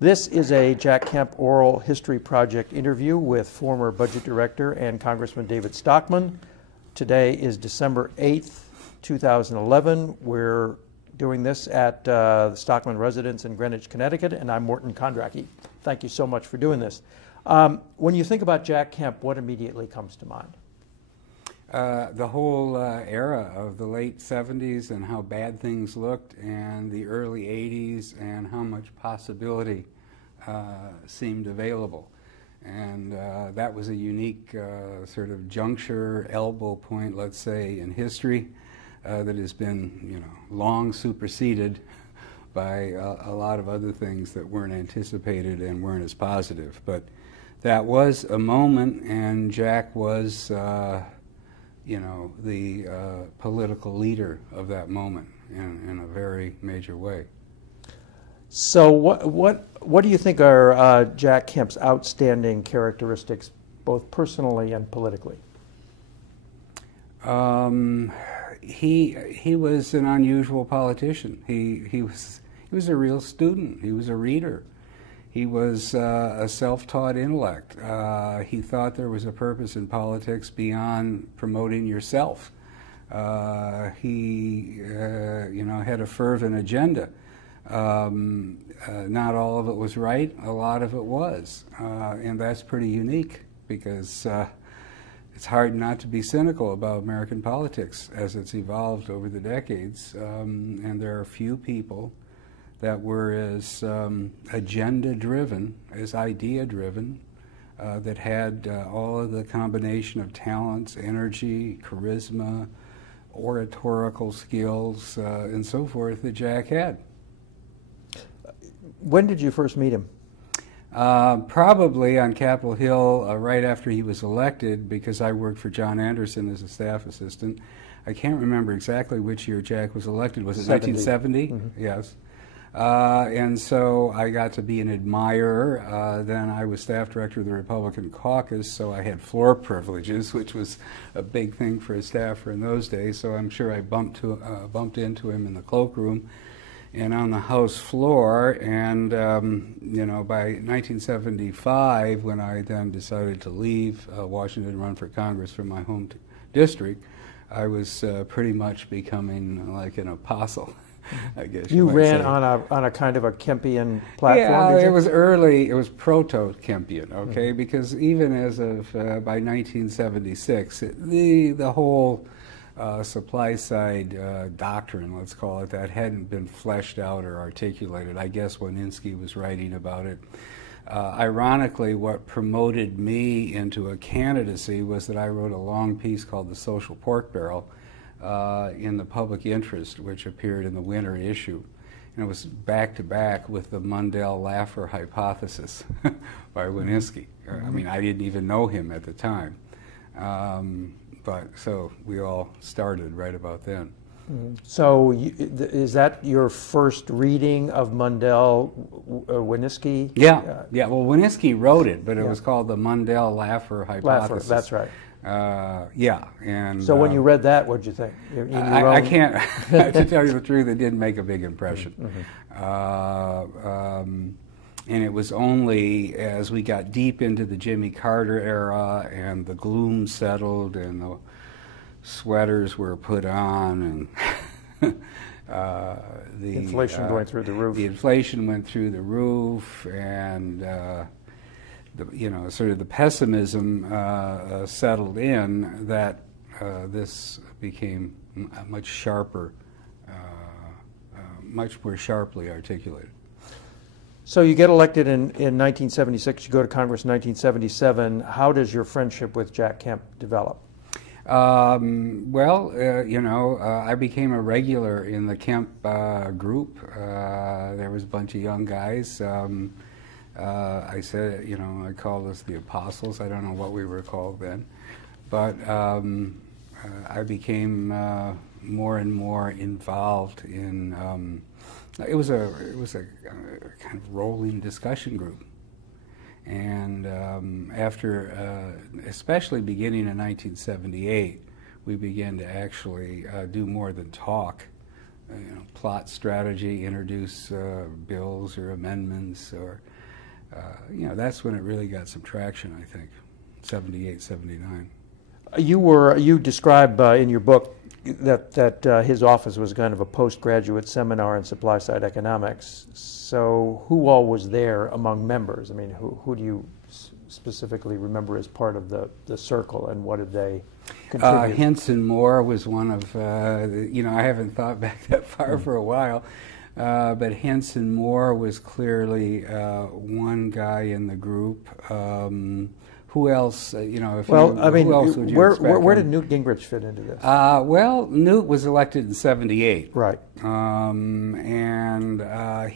This is a Jack Kemp Oral History Project interview with former Budget Director and Congressman David Stockman. Today is December 8th, 2011. We're doing this at the Stockman residence in Greenwich, Connecticut, and I'm Morton Kondracki. Thank you so much for doing this. When you think about Jack Kemp, what immediately comes to mind? The whole era of the late 70s and how bad things looked, and the early 80s and how much possibility seemed available. And that was a unique sort of juncture, elbow point, let's say, in history that has been, long superseded by a lot of other things that weren't anticipated and weren't as positive. But that was a moment, and Jack was the political leader of that moment in a very major way. So what do you think are Jack Kemp's outstanding characteristics, both personally and politically? He was an unusual politician. He was a real student. He was a reader. He was a self-taught intellect. He thought there was a purpose in politics beyond promoting yourself. He, had a fervent agenda. Not all of it was right. A lot of it was, and that's pretty unique because it's hard not to be cynical about American politics as it's evolved over the decades. And there are few people that were as agenda-driven, as idea-driven, that had all of the combination of talents, energy, charisma, oratorical skills, and so forth that Jack had. When did you first meet him? Probably on Capitol Hill right after he was elected, because I worked for John Anderson as a staff assistant. I can't remember exactly which year Jack was elected. Was it 1970? Mm-hmm. Yes. And so I got to be an admirer. Then I was staff director of the Republican caucus, so I had floor privileges, which was a big thing for a staffer in those days. So I'm sure I bumped into him in the cloakroom and on the House floor. And by 1975, when I then decided to leave Washington and run for Congress from my home district, I was pretty much becoming like an apostle. I guess you ran on a kind of a Kempian platform. Yeah, it was early. It was proto-Kempian, okay? Mm-hmm. Because even as of by 1976, the whole supply side doctrine, let's call it that, hadn't been fleshed out or articulated. I guess Winooski was writing about it. Ironically, what promoted me into a candidacy was that I wrote a long piece called "The Social Pork Barrel" in the Public Interest, which appeared in the winter issue. And it was back-to-back with the Mundell-Laffer hypothesis by Winooski. I mean, I didn't even know him at the time. But so we all started right about then. So is that your first reading of Mundell-Winooski? Yeah. Well, Winooski wrote it, but it was called the Mundell-Laffer hypothesis. Laffer, that's right. And so when you read that, what did you think? I can't, to tell you the truth, it didn't make a big impression. Mm-hmm. And it was only as we got deep into the Jimmy Carter era and the gloom settled and the sweaters were put on and the inflation going through the roof. The inflation went through the roof, and sort of the pessimism settled in, that this became much sharper, much more sharply articulated. So you get elected in 1976, you go to Congress in 1977. How does your friendship with Jack Kemp develop? I became a regular in the Kemp group. There was a bunch of young guys. I said, I called us the Apostles. I don't know what we were called then. But I became more and more involved in, it was a kind of rolling discussion group. And after, especially beginning in 1978, we began to actually do more than talk. plot strategy, introduce bills or amendments, or that's when it really got some traction, I think, 78, 79. You describe in your book that his office was kind of a postgraduate seminar in supply side economics. So who all was there among members? I mean, who do you specifically remember as part of the circle, and what did they contribute? Henson Moore was one of, I haven't thought back that far for a while, but Henson Moore was clearly one guy in the group. Who else, who else would you expect? Where did Newt Gingrich fit into this? Well, Newt was elected in 78. Right. And I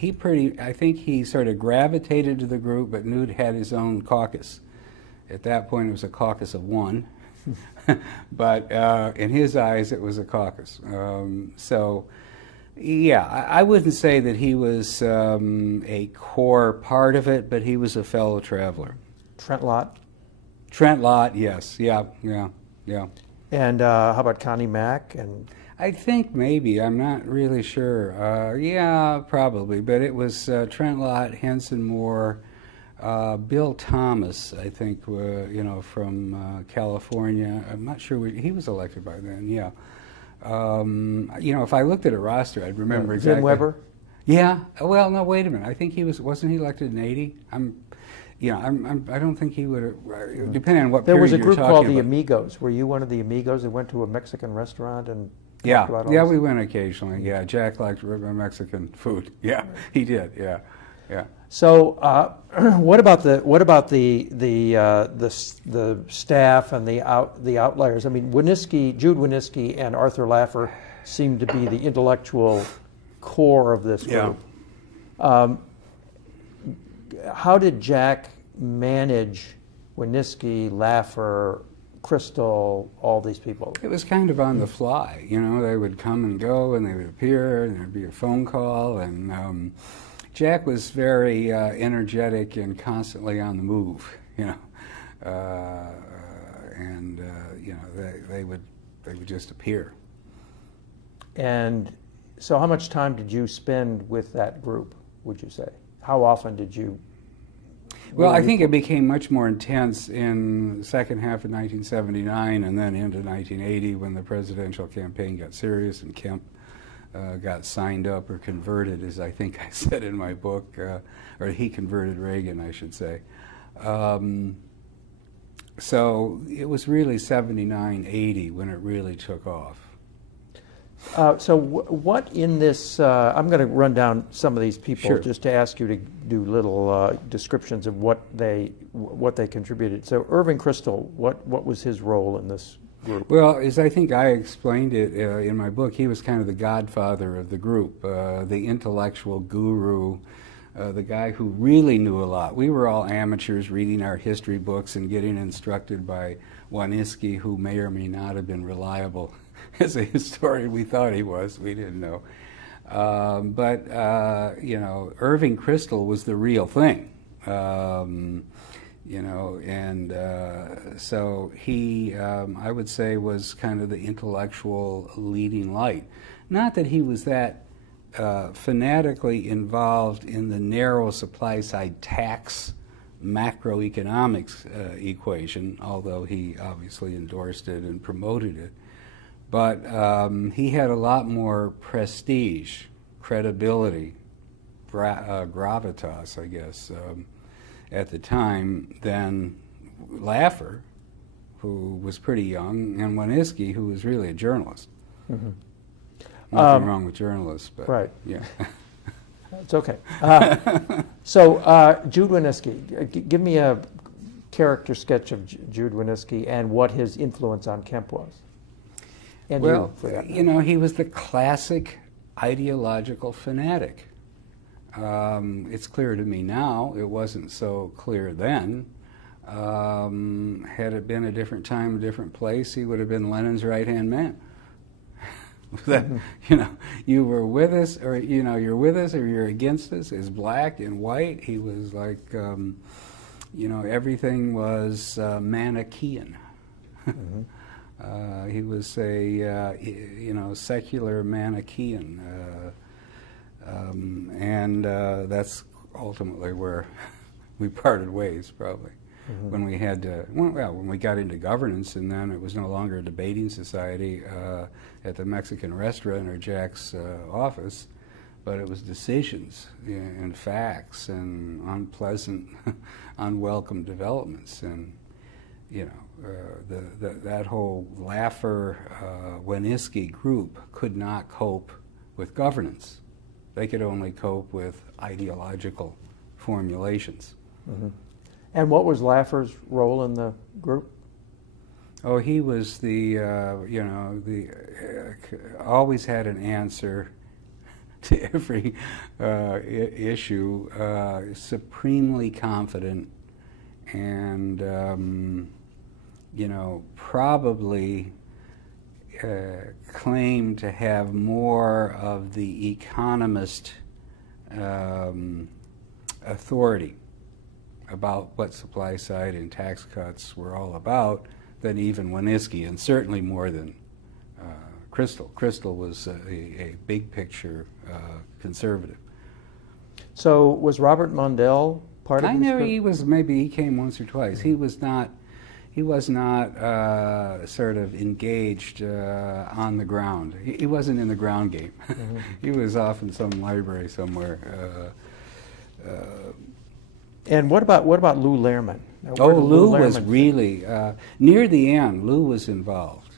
think he sort of gravitated to the group, but Newt had his own caucus. At that point, it was a caucus of one. But in his eyes, it was a caucus. I wouldn't say that he was a core part of it, but he was a fellow traveler. Trent Lott? Trent Lott, yes, yeah. And how about Connie Mack? And I think maybe, I'm not really sure. Yeah, probably, but it was Trent Lott, Henson Moore, Bill Thomas, I think, from California. I'm not sure he was elected by then. Yeah. If I looked at a roster, I'd remember exactly. Jim Weber? Yeah. Well, no, wait a minute. I think wasn't he elected in 80? I don't think he would have, depending on what there period was a group called the about. Amigos. Were you one of the Amigos that went to a Mexican restaurant and Yeah, talked about all yeah, this? we went occasionally. Yeah, Jack liked Mexican food. Yeah, he did. Yeah. So, what about the staff and the outliers? I mean, Jude Winooski, and Arthur Laffer seem to be the intellectual core of this group. Yeah. How did Jack manage Winooski, Laffer, Crystal, all these people? It was kind of on the fly. They would come and go, and they would appear, and there'd be a phone call, and Jack was very energetic and constantly on the move. They would just appear. And so, how much time did you spend with that group, would you say? How often did you? Well, I think it became much more intense in the second half of 1979 and then into 1980 when the presidential campaign got serious and Kemp got signed up or converted, as I think I said in my book, or he converted Reagan, I should say. So it was really 79, 80 when it really took off. So what in this, I'm going to run down some of these people. Sure. Just to ask you to do little descriptions of what they contributed. So Irving Kristol, what was his role in this group? Well, as I think I explained it in my book, he was kind of the godfather of the group, the intellectual guru, the guy who really knew a lot. We were all amateurs reading our history books and getting instructed by Winooski, who may or may not have been reliable as a historian. We thought he was. We didn't know. But Irving Kristol was the real thing. So he, I would say, was kind of the intellectual leading light. Not that he was that fanatically involved in the narrow supply-side tax macroeconomics equation, although he obviously endorsed it and promoted it. But he had a lot more prestige, credibility, gravitas, I guess, at the time than Laffer, who was pretty young, and Winooski, who was really a journalist. Mm-hmm. Nothing wrong with journalists, but right. Yeah. It's okay. So Jude Winooski, give me a character sketch of Jude Winooski and what his influence on Kemp was. And well, he was the classic ideological fanatic. It's clear to me now. It wasn't so clear then. Had it been a different time, a different place, he would have been Lenin's right-hand man. That, you were with us, or you're with us, or you're against us. As black and white, he was like, everything was Manichaean. Mm-hmm. He was a secular Manichaean, and that's ultimately where we parted ways, probably. When we had to, when we got into governance, and then it was no longer a debating society at the Mexican restaurant or Jack's office, but it was decisions and facts and unpleasant, unwelcome developments, and that whole Winooski group could not cope with governance. They could only cope with ideological formulations. And what was Laffer's role in the group? Oh, he was always had an answer to every issue, supremely confident, and probably claimed to have more of the economist authority about what supply side and tax cuts were all about than even Winooski, and certainly more than Crystal. Crystal was a big picture conservative. So was Robert Mundell part of this group? He was, maybe he came once or twice. He was not sort of engaged on the ground. He wasn't in the ground game. He was off in some library somewhere. And what about Lou Lehrman? Lou was really, near the end, Lou was involved.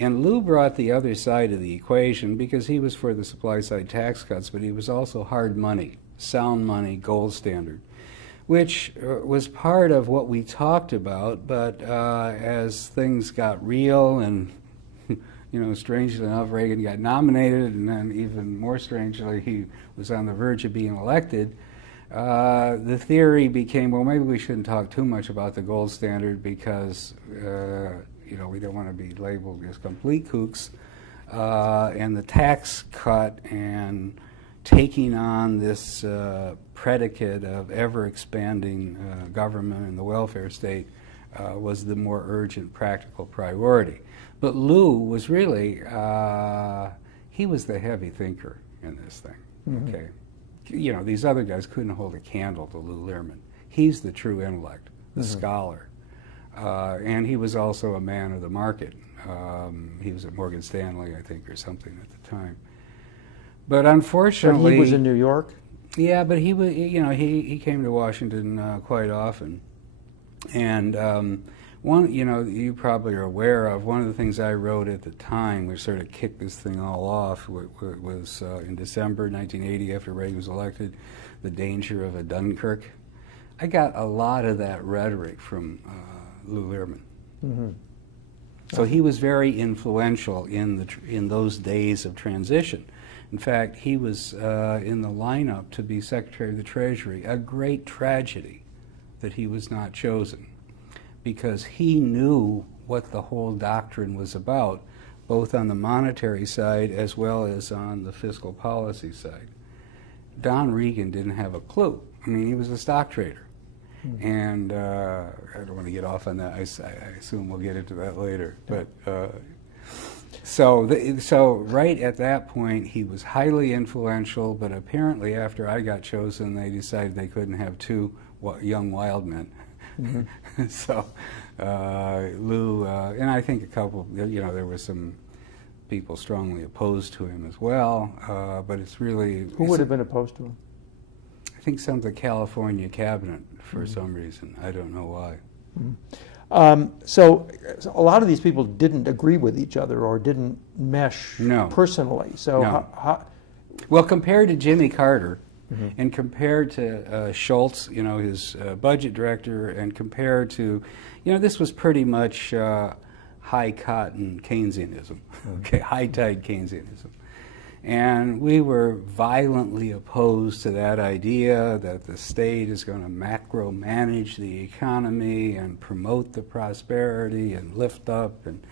And Lou brought the other side of the equation because he was for the supply side tax cuts, but he was also hard money, sound money, gold standard, which was part of what we talked about, but as things got real and, strangely enough, Reagan got nominated, and then even more strangely, he was on the verge of being elected, the theory became, well, maybe we shouldn't talk too much about the gold standard because, we don't want to be labeled as complete kooks, and the tax cut and taking on this predicate of ever-expanding government and the welfare state was the more urgent practical priority. But Lou was really, he was the heavy thinker in this thing, okay? These other guys couldn't hold a candle to Lou Lehrman. He's the true intellect, the scholar. And he was also a man of the market. He was at Morgan Stanley, I think, or something at the time. But unfortunately, but he was in New York. Yeah, but he was. He came to Washington quite often. And one, you probably are aware of one of the things I wrote at the time, which sort of kicked this thing all off, was in December 1980, after Reagan was elected, the danger of a Dunkirk. I got a lot of that rhetoric from Lou Lehrman. So he was very influential in those days of transition. In fact, he was in the lineup to be Secretary of the Treasury. A great tragedy that he was not chosen, because he knew what the whole doctrine was about, both on the monetary side as well as on the fiscal policy side. Don Regan didn't have a clue. I mean, he was a stock trader. And I don't want to get off on that. I assume we'll get into that later. But so right at that point, he was highly influential. But apparently, after I got chosen, they decided they couldn't have two young wild men. So Lou and I think a couple. There were some people strongly opposed to him as well. But it's really who would have been opposed to him? I think some of the California cabinet, for some reason. I don't know why. So a lot of these people didn't agree with each other or didn't mesh personally. So well, compared to Jimmy Carter, and compared to Schultz, his budget director, and compared to, this was pretty much high cotton Keynesianism, okay, high tide Keynesianism. And we were violently opposed to that idea that the state is going to macro-manage the economy and promote the prosperity and lift up and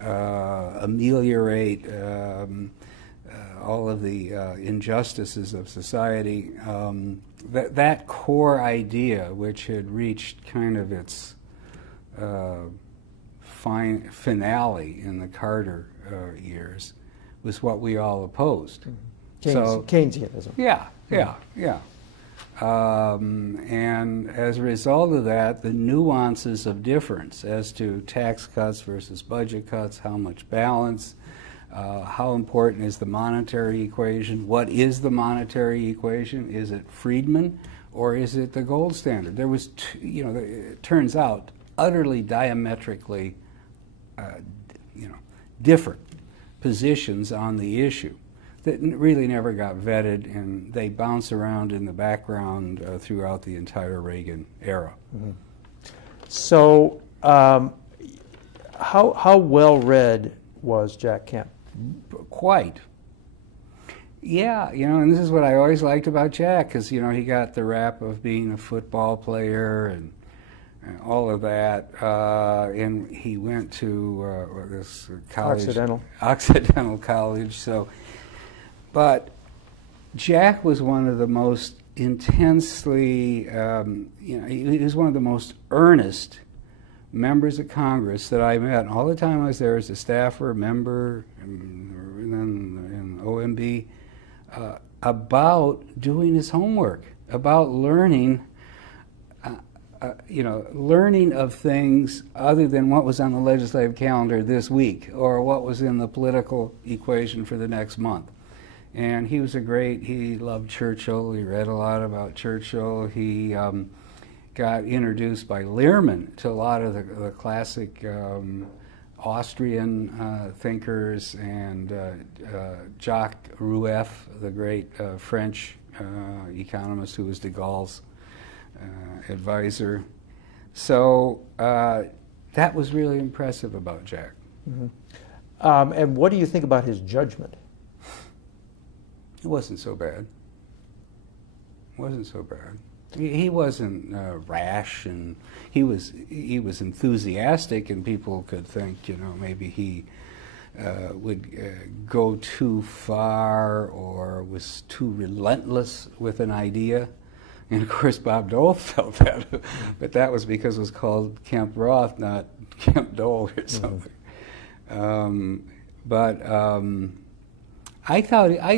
ameliorate all of the injustices of society. That core idea, which had reached kind of its finale in the Carter years was what we all opposed. Keynesianism. Yeah. And as a result of that, the nuances of difference as to tax cuts versus budget cuts, how much balance, how important is the monetary equation, what is the monetary equation, is it Friedman or is it the gold standard? There was, it turns out, utterly diametrically, different positions on the issue that really never got vetted, and they bounce around in the background throughout the entire Reagan era. Mm-hmm. So, how well read was Jack Kemp? Quite. Yeah, and this is what I always liked about Jack, because he got the rap of being a football player and all of that, and he went to this college, Occidental College. So, but Jack was one of the most intensely, he was one of the most earnest members of Congress that I met. And all the time I was there as a staffer, member, and then in OMB, about doing his homework, about learning. Learning of things other than what was on the legislative calendar this week or what was in the political equation for the next month. And he loved Churchill. He read a lot about Churchill. He got introduced by Lehrman to a lot of the classic Austrian thinkers, and Jacques Rueff, the great French economist who was de Gaulle's advisor. So that was really impressive about Jack. Mm-hmm. And what do you think about his judgment? It wasn't so bad. He wasn't rash, and he was enthusiastic, and people could think, maybe he would go too far or was too relentless with an idea. And of course, Bob Dole felt that, but that was because it was called Kemp Roth, not Kemp Dole or something. I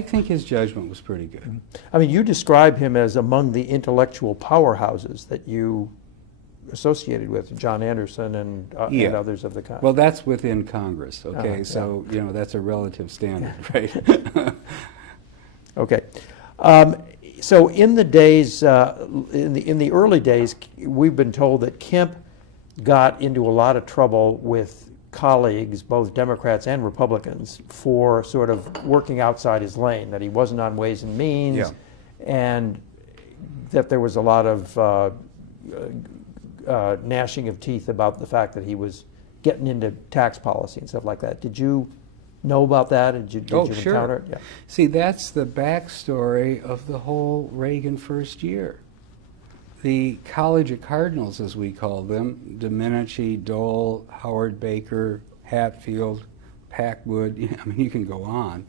think his judgment was pretty good. I mean, you describe him as among the intellectual powerhouses that you associated with, John Anderson and others of the kind. Well, that's within Congress, okay? So, that's a relative standard, right? Okay. So in the days, in the early days, we've been told that Kemp got into a lot of trouble with colleagues, both Democrats and Republicans, for sort of working outside his lane, that he wasn't on Ways and Means, and that there was a lot of gnashing of teeth about the fact that he was getting into tax policy and stuff like that. Did you know about that? Did you encounter it? Yeah. See, that's the backstory of the whole Reagan first year. The College of Cardinals, as we called them, Domenici, Dole, Howard Baker, Hatfield, Packwood, you can go on.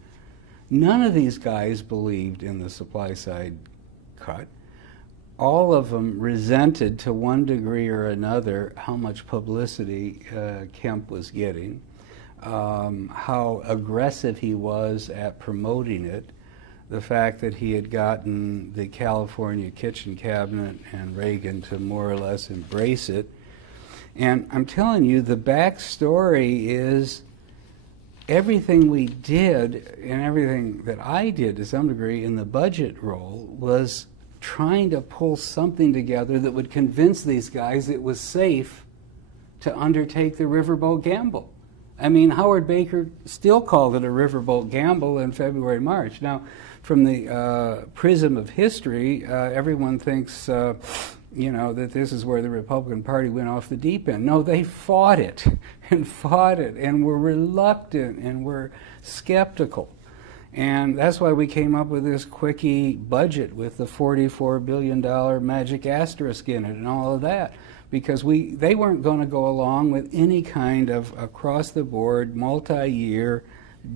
None of these guys believed in the supply side cut. All of them resented to one degree or another how much publicity Kemp was getting, how aggressive he was at promoting it, the fact that he had gotten the California kitchen cabinet and Reagan to more or less embrace it. And I'm telling you, the backstory is everything we did and everything that I did to some degree in the budget role was trying to pull something together that would convince these guys it was safe to undertake the riverboat gamble. I mean, Howard Baker still called it a riverboat gamble in February, March. Now, from the prism of history, everyone thinks, that this is where the Republican Party went off the deep end. No, they fought it and were reluctant and were skeptical. And that's why we came up with this quickie budget with the $44 billion magic asterisk in it and all of that, because they weren't going to go along with any kind of across-the-board, multi-year,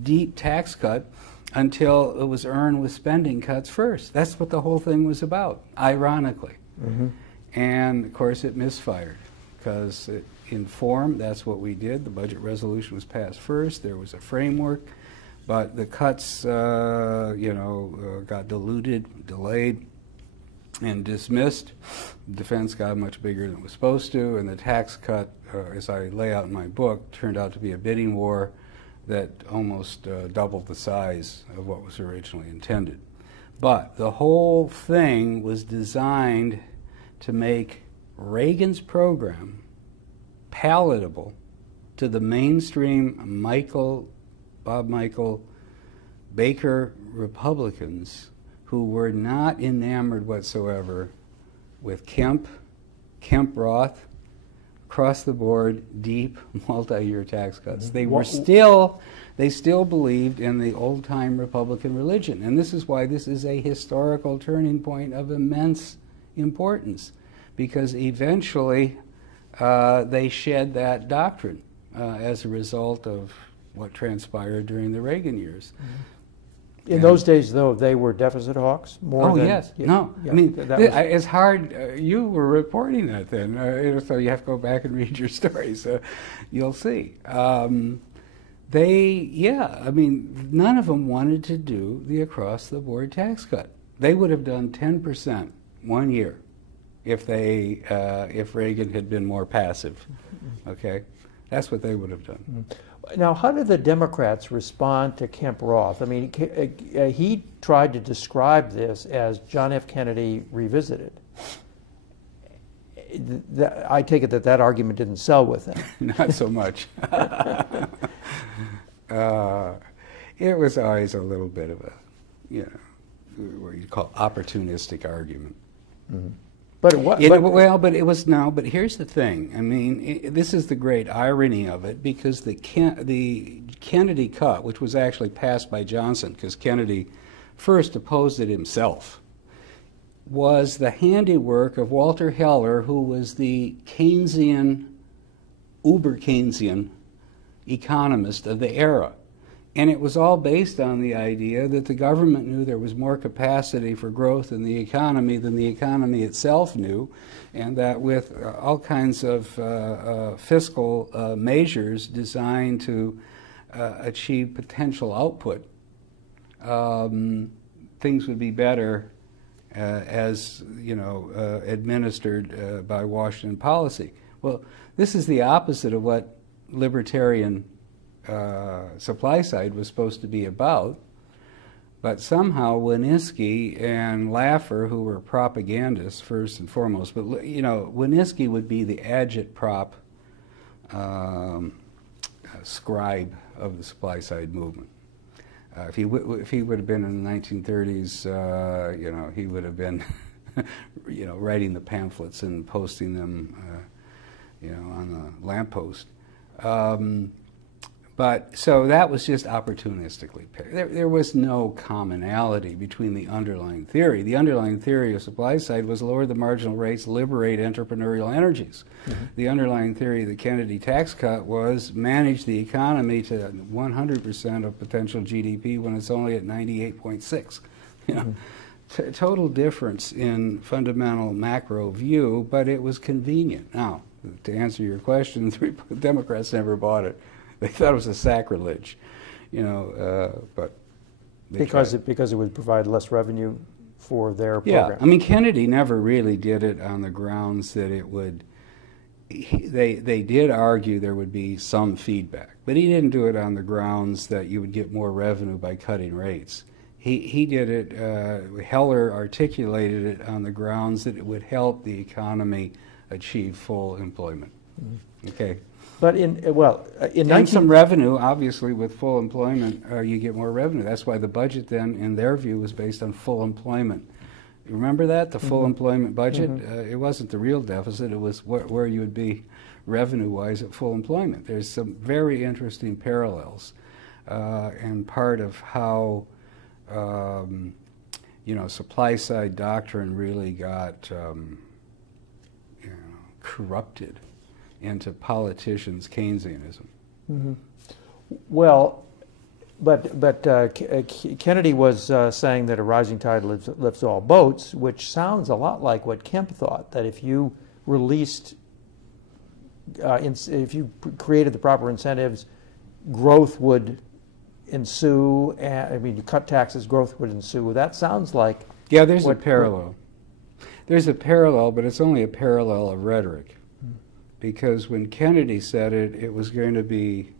deep tax cut until it was earned with spending cuts first. That's what the whole thing was about, ironically. Mm-hmm. And, of course, it misfired because in form, that's what we did. The budget resolution was passed first. There was a framework, but the cuts, got diluted, delayed, and dismissed. Defense got much bigger than it was supposed to, and the tax cut, as I lay out in my book, turned out to be a bidding war that almost doubled the size of what was originally intended. But the whole thing was designed to make Reagan's program palatable to the mainstream Bob Michael, Baker Republicans who were not enamored whatsoever with Kemp Roth, across the board, deep, multi-year tax cuts. They still believed in the old-time Republican religion. And this is why this is a historical turning point of immense importance, because eventually they shed that doctrine as a result of what transpired during the Reagan years. In those days, though, they were deficit hawks more than... Yes. No. I mean, it's hard. You were reporting that then, so you have to go back and read your stories. You'll see. I mean, none of them wanted to do the across-the-board tax cut. They would have done 10% one year if Reagan had been more passive. Okay? That's what they would have done. Now, how did the Democrats respond to Kemp Roth? I mean, he tried to describe this as John F. Kennedy revisited. I take it that argument didn't sell with them. Not so much. It was always a little bit of a, what you call opportunistic argument. Mm-hmm. But here's the thing. I mean, this is the great irony of it, because the Kennedy cut, which was actually passed by Johnson, because Kennedy first opposed it himself, was the handiwork of Walter Heller, who was the Keynesian, uber-Keynesian economist of the era. And it was all based on the idea that the government knew there was more capacity for growth in the economy than the economy itself knew, and that with all kinds of fiscal measures designed to achieve potential output, things would be better as administered by Washington policy. Well, this is the opposite of what libertarian supply side was supposed to be about, but somehow Winooski and Laffer, who were propagandists first and foremost, but Winooski would be the agitprop scribe of the supply side movement. If he would have been in the 1930s, he would have been writing the pamphlets and posting them on the lamppost. But so that was just opportunistically picked. There was no commonality between the underlying theory. The underlying theory of supply side was lower the marginal rates, liberate entrepreneurial energies. Mm-hmm. The underlying theory of the Kennedy tax cut was manage the economy to 100% of potential GDP when it's only at 98.6. Total difference in fundamental macro view, but it was convenient. Now, to answer your question, the Democrats never bought it. They thought it was a sacrilege, but because it would provide less revenue for their program. Yeah, I mean, Kennedy never really did it on the grounds that it would. They did argue there would be some feedback, but he didn't do it on the grounds that you would get more revenue by cutting rates. He did it. Heller articulated it on the grounds that it would help the economy achieve full employment. Mm-hmm. Okay. But in some revenue, obviously, with full employment, you get more revenue. That's why the budget then, in their view, was based on full employment. You remember that? The full employment budget? It wasn't the real deficit. It was where you would be revenue-wise at full employment. There's some very interesting parallels. And part of how, supply-side doctrine really got corrupted into politicians' Keynesianism. Mm-hmm. Well, but Kennedy was saying that a rising tide lifts all boats, which sounds a lot like what Kemp thought, that if you released if you created the proper incentives, growth would ensue. I mean, you cut taxes, growth would ensue. That sounds like there's a parallel. There's a parallel, but it's only a parallel of rhetoric, because when Kennedy said it, it was going to be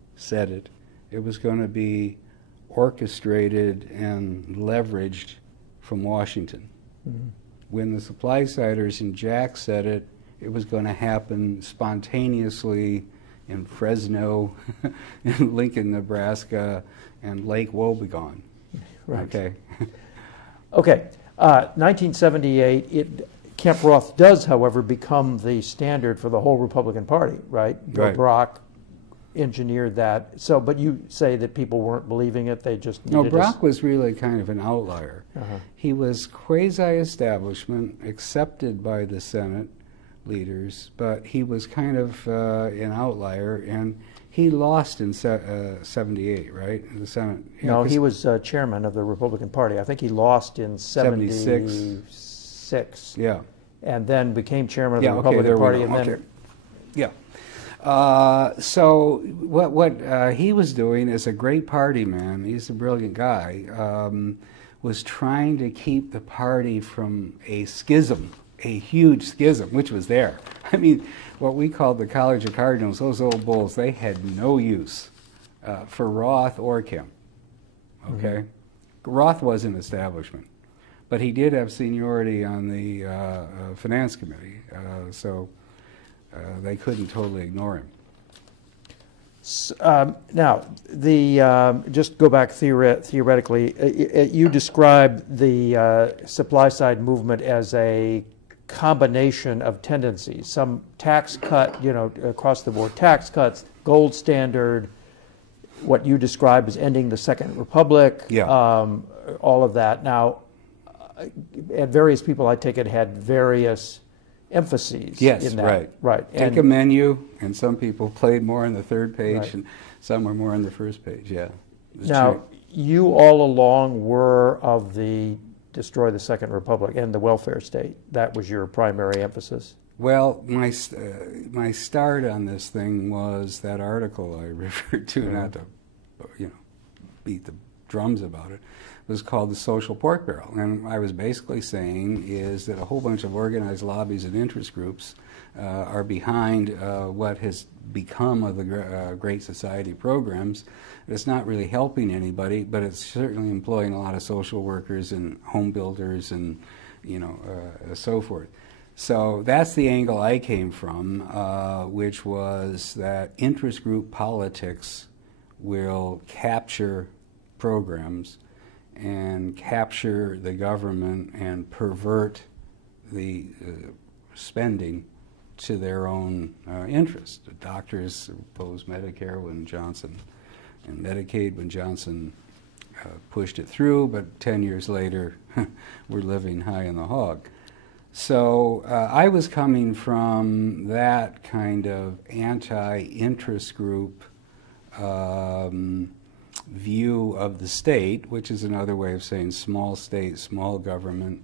orchestrated and leveraged from Washington. Mm-hmm. When the supply-siders and Jack said it, it was going to happen spontaneously in Fresno, in Lincoln, Nebraska, and Lake Wobegon. Right. Okay. Okay. 1978, Kemp-Roth does, however, become the standard for the whole Republican Party, right? Bill Brock engineered that. So, but you say that people weren't believing it; they just needed Brock was really kind of an outlier. He was quasi-establishment, accepted by the Senate leaders, but he was kind of an outlier, and he lost in 78, right? In the Senate. No, he was chairman of the Republican Party. I think he lost in 76. Yeah. And then became chairman of the Republican Party, and then. So what he was doing as a great party man, he's a brilliant guy, was trying to keep the party from a schism, a huge schism, which was there. I mean, what we called the College of Cardinals, those old bulls, they had no use for Roth or Kemp. Okay? Mm-hmm. Roth was an establishment, but he did have seniority on the Finance Committee, so they couldn't totally ignore him. Now, just go back theoretically. You describe the supply side movement as a combination of tendencies. Some tax cut, across the board tax cuts, gold standard, what you describe as ending the Second Republic, all of that. Now, various people, I take it, had various emphases in that. Right. Take a menu, and some people played more on the third page, and some were more on the first page, Now, you all along were of the destroy the Second Republic and the welfare state. That was your primary emphasis? Well, my start on this thing was that article I referred to, not to beat the drums about it. It was called The Social Pork Barrel, and I was basically saying is that a whole bunch of organized lobbies and interest groups are behind what has become of the Great Society programs. It's not really helping anybody, but it's certainly employing a lot of social workers and home builders and so forth. So that's the angle I came from, which was that interest group politics will capture programs and capture the government and pervert the spending to their own interest. The doctors opposed Medicare when Johnson, and Medicaid when Johnson pushed it through, but 10 years later we're living high in the hog. So I was coming from that kind of anti-interest group view of the state, which is another way of saying small state, small government.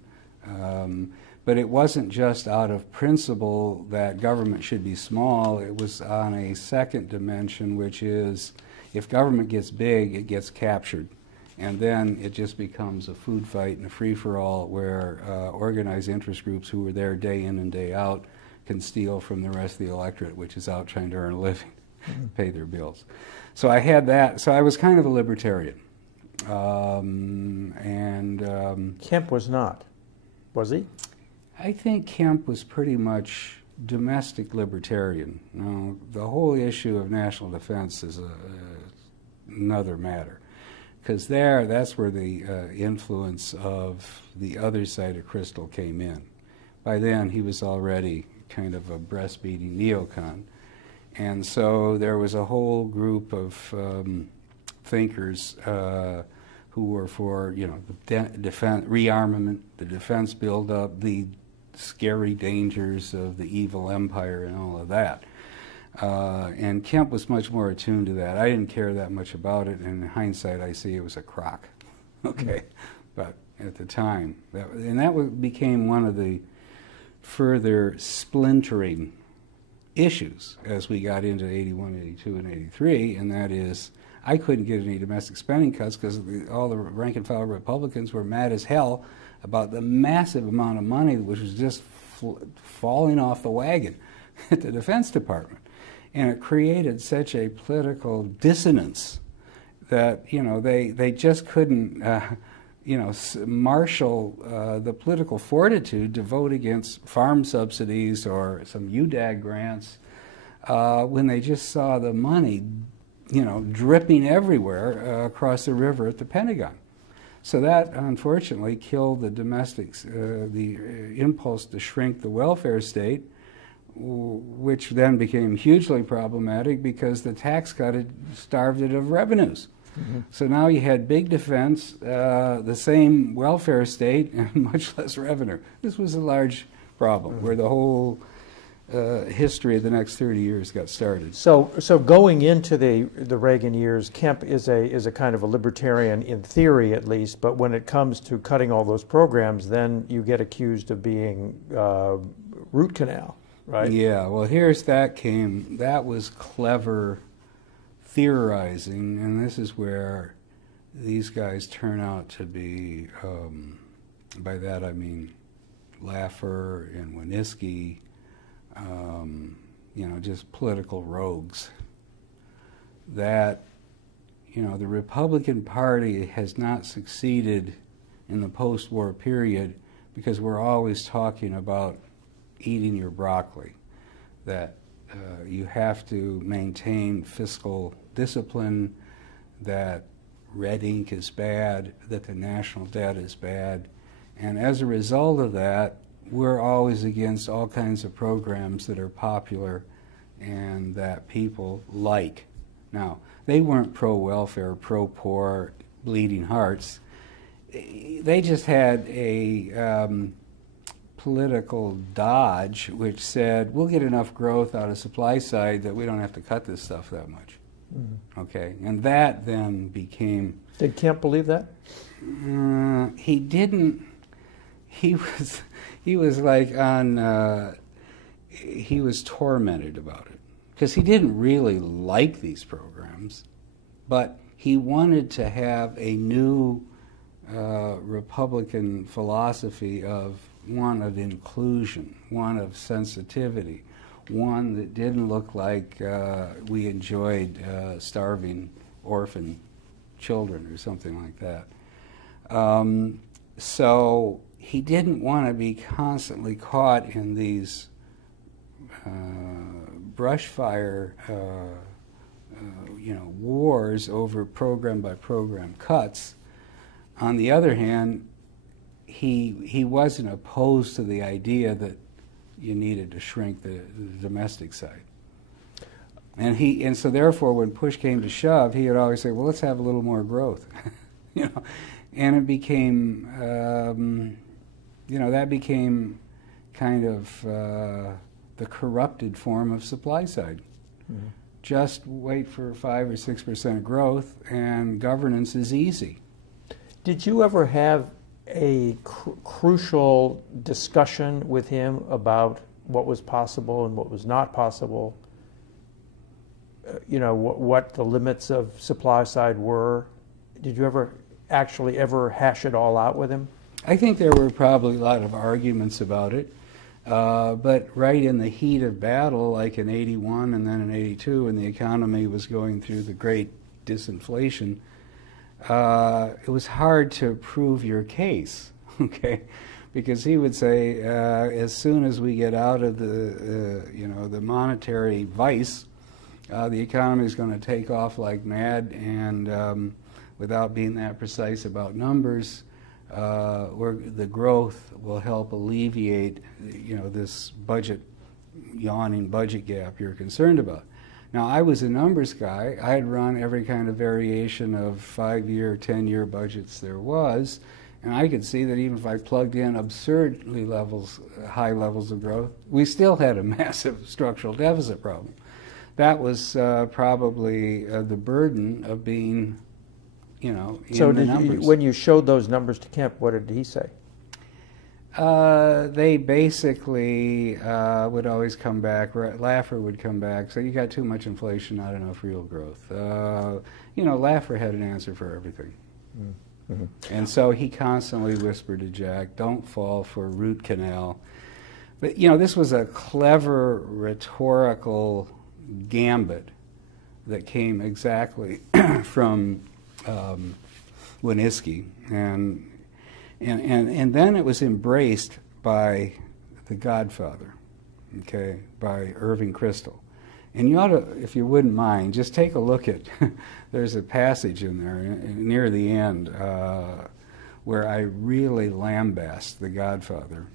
But it wasn't just out of principle that government should be small. It was on a second dimension, which is if government gets big, it gets captured. And then it just becomes a food fight and a free-for-all where organized interest groups who were there day in and day out can steal from the rest of the electorate, which is out trying to earn a living, pay their bills. So I had that. So I was kind of a libertarian. Kemp was not, was he? I think Kemp was pretty much domestic libertarian. Now, the whole issue of national defense is another matter, because that's where the influence of the other side of Crystal came in. By then, he was already kind of a breastfeeding neocon. And so there was a whole group of thinkers who were for, the defense, rearmament, the defense buildup, the scary dangers of the evil empire and all of that. And Kemp was much more attuned to that. I didn't care that much about it, and in hindsight I see it was a crock. Okay, but at the time, that became one of the further splintering issues as we got into 81, 82, and 83, and that is I couldn't get any domestic spending cuts because all the rank-and-file Republicans were mad as hell about the massive amount of money which was just falling off the wagon at the Defense Department. And it created such a political dissonance that, you know, they just couldn't, you know, marshal the political fortitude to vote against farm subsidies or some UDAG grants when they just saw the money, you know, dripping everywhere across the river at the Pentagon. So that, unfortunately, killed the domestics, the impulse to shrink the welfare state, which then became hugely problematic because the tax cut had starved it of revenues. Mm-hmm. So now you had big defense, the same welfare state, and much less revenue. This was a large problem, mm-hmm. where the whole history of the next 30 years got started. So going into the Reagan years, Kemp is a kind of a libertarian in theory, at least. But when it comes to cutting all those programs, then you get accused of being root canal, right? Yeah. Well, that was clever theorizing, and this is where these guys turn out to be. By that I mean Laffer and Winooski. You know, just political rogues. That, you know, the Republican Party has not succeeded in the post-war period because we're always talking about eating your broccoli. That you have to maintain fiscal discipline, that red ink is bad, that the national debt is bad, and as a result of that, we're always against all kinds of programs that are popular and that people like. Now, they weren't pro-welfare, pro-poor, bleeding hearts. They just had a political dodge which said, we'll get enough growth out of supply side that we don't have to cut this stuff that much. Mm-hmm. Okay, and that then became... Did Kemp believe that? He didn't. He was like on, he was tormented about it because he didn't really like these programs, but he wanted to have a new Republican philosophy of one of inclusion, one of sensitivity, one that didn't look like we enjoyed starving orphan children or something like that. So he didn't want to be constantly caught in these brush fire, you know, wars over program by program cuts. On the other hand, he wasn't opposed to the idea that you needed to shrink the domestic side. And so therefore, when push came to shove, he would always say, "Well, let's have a little more growth," you know. And it became, you know, that became kind of the corrupted form of supply side. Mm-hmm. Just wait for 5 or 6% growth, and governance is easy. Did you ever have a crucial discussion with him about what was possible and what was not possible? You know, what the limits of supply side were? Did you ever hash it all out with him? I think there were probably a lot of arguments about it, but right in the heat of battle, like in 81 and then in 82, when the economy was going through the great disinflation, it was hard to prove your case, okay? Because he would say, as soon as we get out of the, you know, the monetary vice, the economy is going to take off like mad, and without being that precise about numbers, where the growth will help alleviate, you know, this yawning budget gap you're concerned about. Now, I was a numbers guy. I had run every kind of variation of 5-year, 10-year budgets there was, and I could see that even if I plugged in absurdly high levels of growth, we still had a massive structural deficit problem. That was probably the burden of being, you know, in the numbers. When you showed those numbers to Kemp, what did he say? They basically would always come back. Laffer would come back. So you got too much inflation, not enough real growth. You know, Laffer had an answer for everything. Mm-hmm. And so he constantly whispered to Jack, don't fall for root canal. But, you know, this was a clever rhetorical gambit that came exactly from Winooski. And then it was embraced by the Godfather, okay, by Irving Kristol. And you ought to, if you wouldn't mind, just take a look at, there's a passage in there near the end where I really lambast the Godfather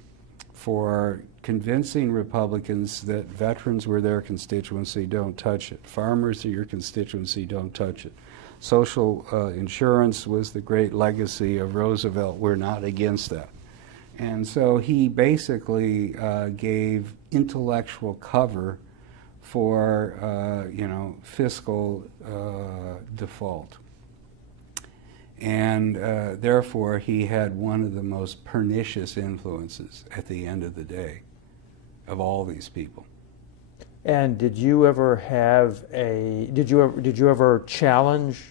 for convincing Republicans that veterans were their constituency, don't touch it. Farmers are your constituency, don't touch it. Social insurance was the great legacy of Roosevelt. We're not against that. And so he basically gave intellectual cover for, you know, fiscal default. And therefore, he had one of the most pernicious influences at the end of the day of all these people. And did you ever have did you ever challenge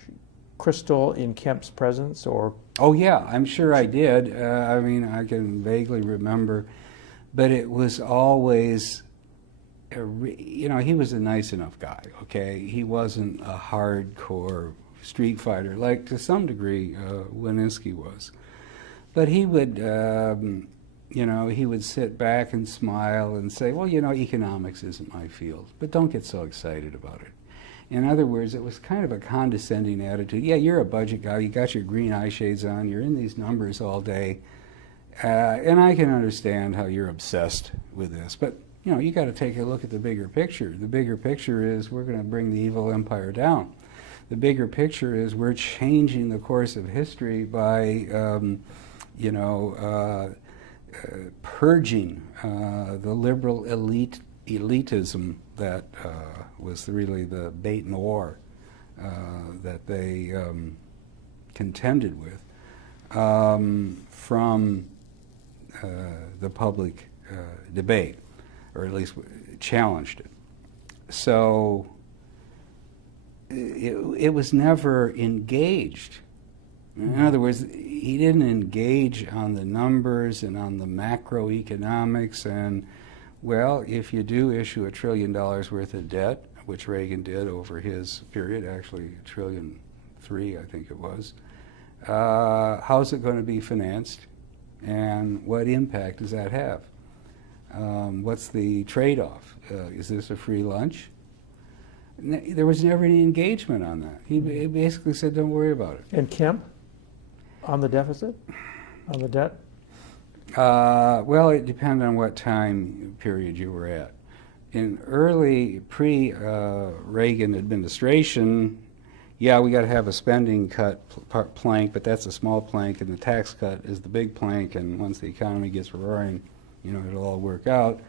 Kristol in Kemp's presence, or? Oh yeah, I'm sure I did. I mean, I can vaguely remember, but it was always, you know, he was a nice enough guy, okay? He wasn't a hardcore street fighter, like to some degree Winooski was. But he would, you know, he would sit back and smile and say, well, you know, economics isn't my field, but don't get so excited about it. In other words, it was kind of a condescending attitude. Yeah, you're a budget guy, you got your green eye shades on, you're in these numbers all day, and I can understand how you're obsessed with this, but you know, you got to take a look at the bigger picture. The bigger picture is we're going to bring the evil empire down. The bigger picture is we're changing the course of history by, you know, purging the liberal elitism that was really the bête noire that they contended with from the public debate, or at least challenged it. So it was never engaged. In other words, he didn't engage on the numbers and on the macroeconomics and, well, if you do issue $1 trillion worth of debt, which Reagan did over his period, actually $1.3 trillion, I think it was, how's it going to be financed and what impact does that have? What's the trade-off? Is this a free lunch? There was never any engagement on that. He basically said, don't worry about it. And Kemp, on the deficit, on the debt? Well, it depended on what time period you were at. In early pre-Reagan administration, yeah, we got to have a spending cut plank, but that's a small plank, and the tax cut is the big plank, and once the economy gets roaring, you know, it'll all work out.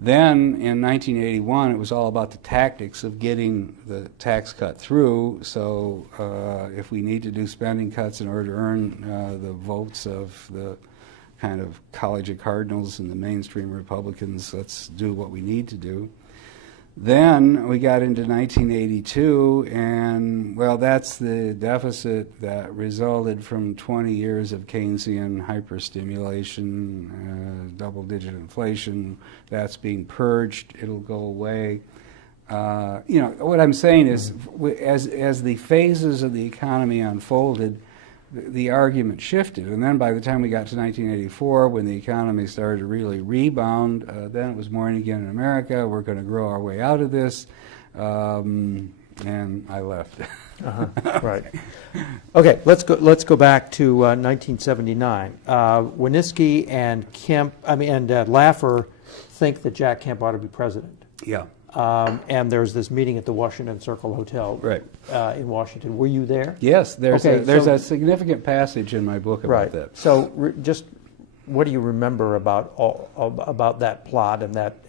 Then, in 1981, it was all about the tactics of getting the tax cut through. So if we need to do spending cuts in order to earn the votes of the kind of College of Cardinals and the mainstream Republicans, let's do what we need to do. Then we got into 1982, and, well, that's the deficit that resulted from 20 years of Keynesian hyperstimulation, double-digit inflation. That's being purged. It'll go away. You know, what I'm saying is, as the phases of the economy unfolded, the argument shifted. And then by the time we got to 1984, when the economy started to really rebound, then it was morning again in America. We're going to grow our way out of this. And I left. Right. Okay, let's go back to 1979. Winooski and Kemp, and Laffer think that Jack Kemp ought to be president. Yeah. And there's this meeting at the Washington Circle Hotel, right, in Washington. Were you there? Yes, there's a significant passage in my book about that. So, just what do you remember about that plot and that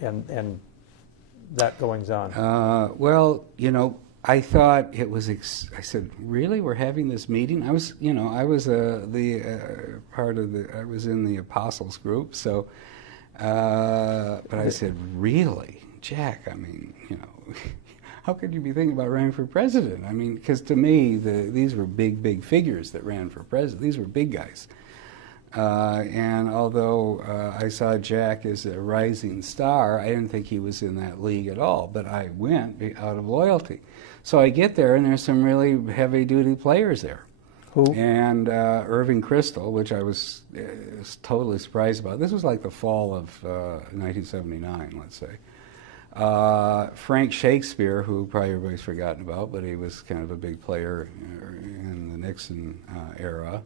goings on? Well, you know, I thought it was. I said, "Really, we're having this meeting?" I was, I was part of the. I was in the Apostles group, so. But I said, "Really, Jack? I mean, how could you be thinking about running for president? I mean, because to me, these were big figures that ran for president. These were big guys." And although I saw Jack as a rising star, I didn't think he was in that league at all. But I went out of loyalty. So I get there, and there's some really heavy-duty players there. Who? And Irving Kristol, which I was totally surprised about. This was like the fall of 1979, let's say. Frank Shakespeare, who probably everybody's forgotten about, but he was kind of a big player in the Nixon era.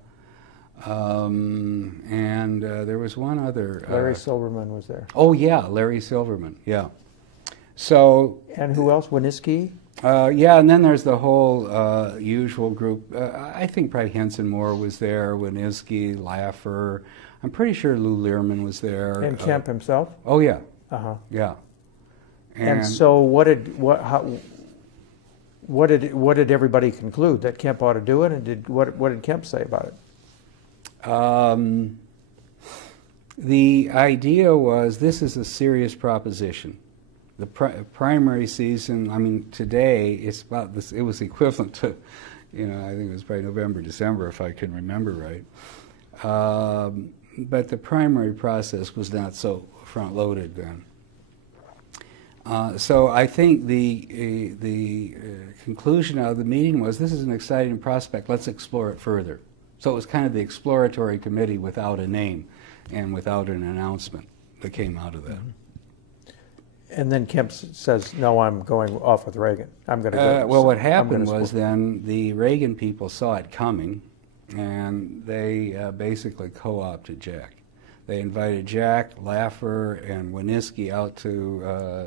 And there was one other. Larry Silverman was there. Oh yeah, Larry Silverman. Yeah. So. And who else? Winooski. Yeah, and then there's the whole usual group. I think probably Henson Moore was there. Winooski, Laffer. I'm pretty sure Lou Lehrman was there. And Kemp himself. Oh yeah. Uh-huh. Yeah. And so what did everybody conclude, that Kemp ought to do it, and what did Kemp say about it? The idea was, this is a serious proposition. The primary season, I mean, today it's about this. It was equivalent to, I think it was probably November, December, if I can remember right. But the primary process was not so front-loaded then. So I think the conclusion of the meeting was, this is an exciting prospect, let's explore it further. So it was kind of the Exploratory Committee without a name and without an announcement that came out of that. And then Kemp says, no, I'm going off with Reagan. I'm going to go. Well, what happened was then the Reagan people saw it coming, and they basically co-opted Jack. They invited Jack, Laffer, and Winooski out to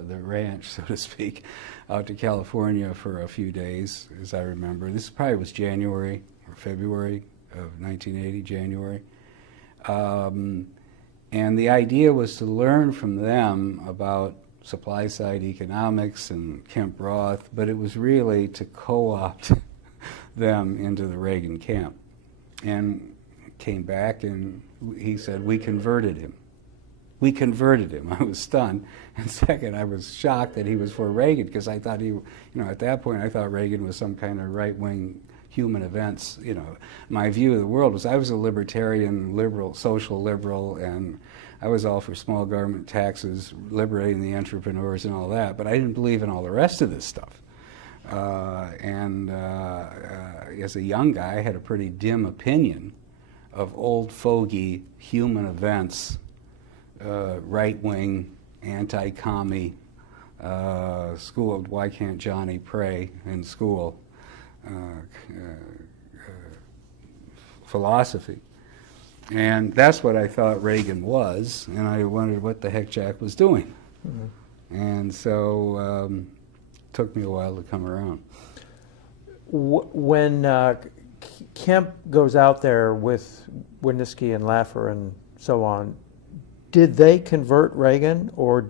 the ranch, so to speak, out to California for a few days, as I remember. This probably was January or February of 1980, January. And the idea was to learn from them about supply-side economics and Kemp Roth, but it was really to co-opt them into the Reagan camp. And came back and he said, we converted him. We converted him. I was stunned. And second, I was shocked that he was for Reagan, because I thought at that point I thought Reagan was some kind of right-wing human events. My view of the world was, I was a libertarian, liberal, social liberal, and I was all for small government taxes, liberating the entrepreneurs and all that, but I didn't believe in all the rest of this stuff. As a young guy, I had a pretty dim opinion of old fogey human events, right-wing, anti-commie, school, why can't Johnny pray in school, philosophy. And that's what I thought Reagan was, and I wondered what the heck Jack was doing. Mm-hmm. And so it took me a while to come around. When Kemp goes out there with Winooski and Laffer and so on, did they convert Reagan, or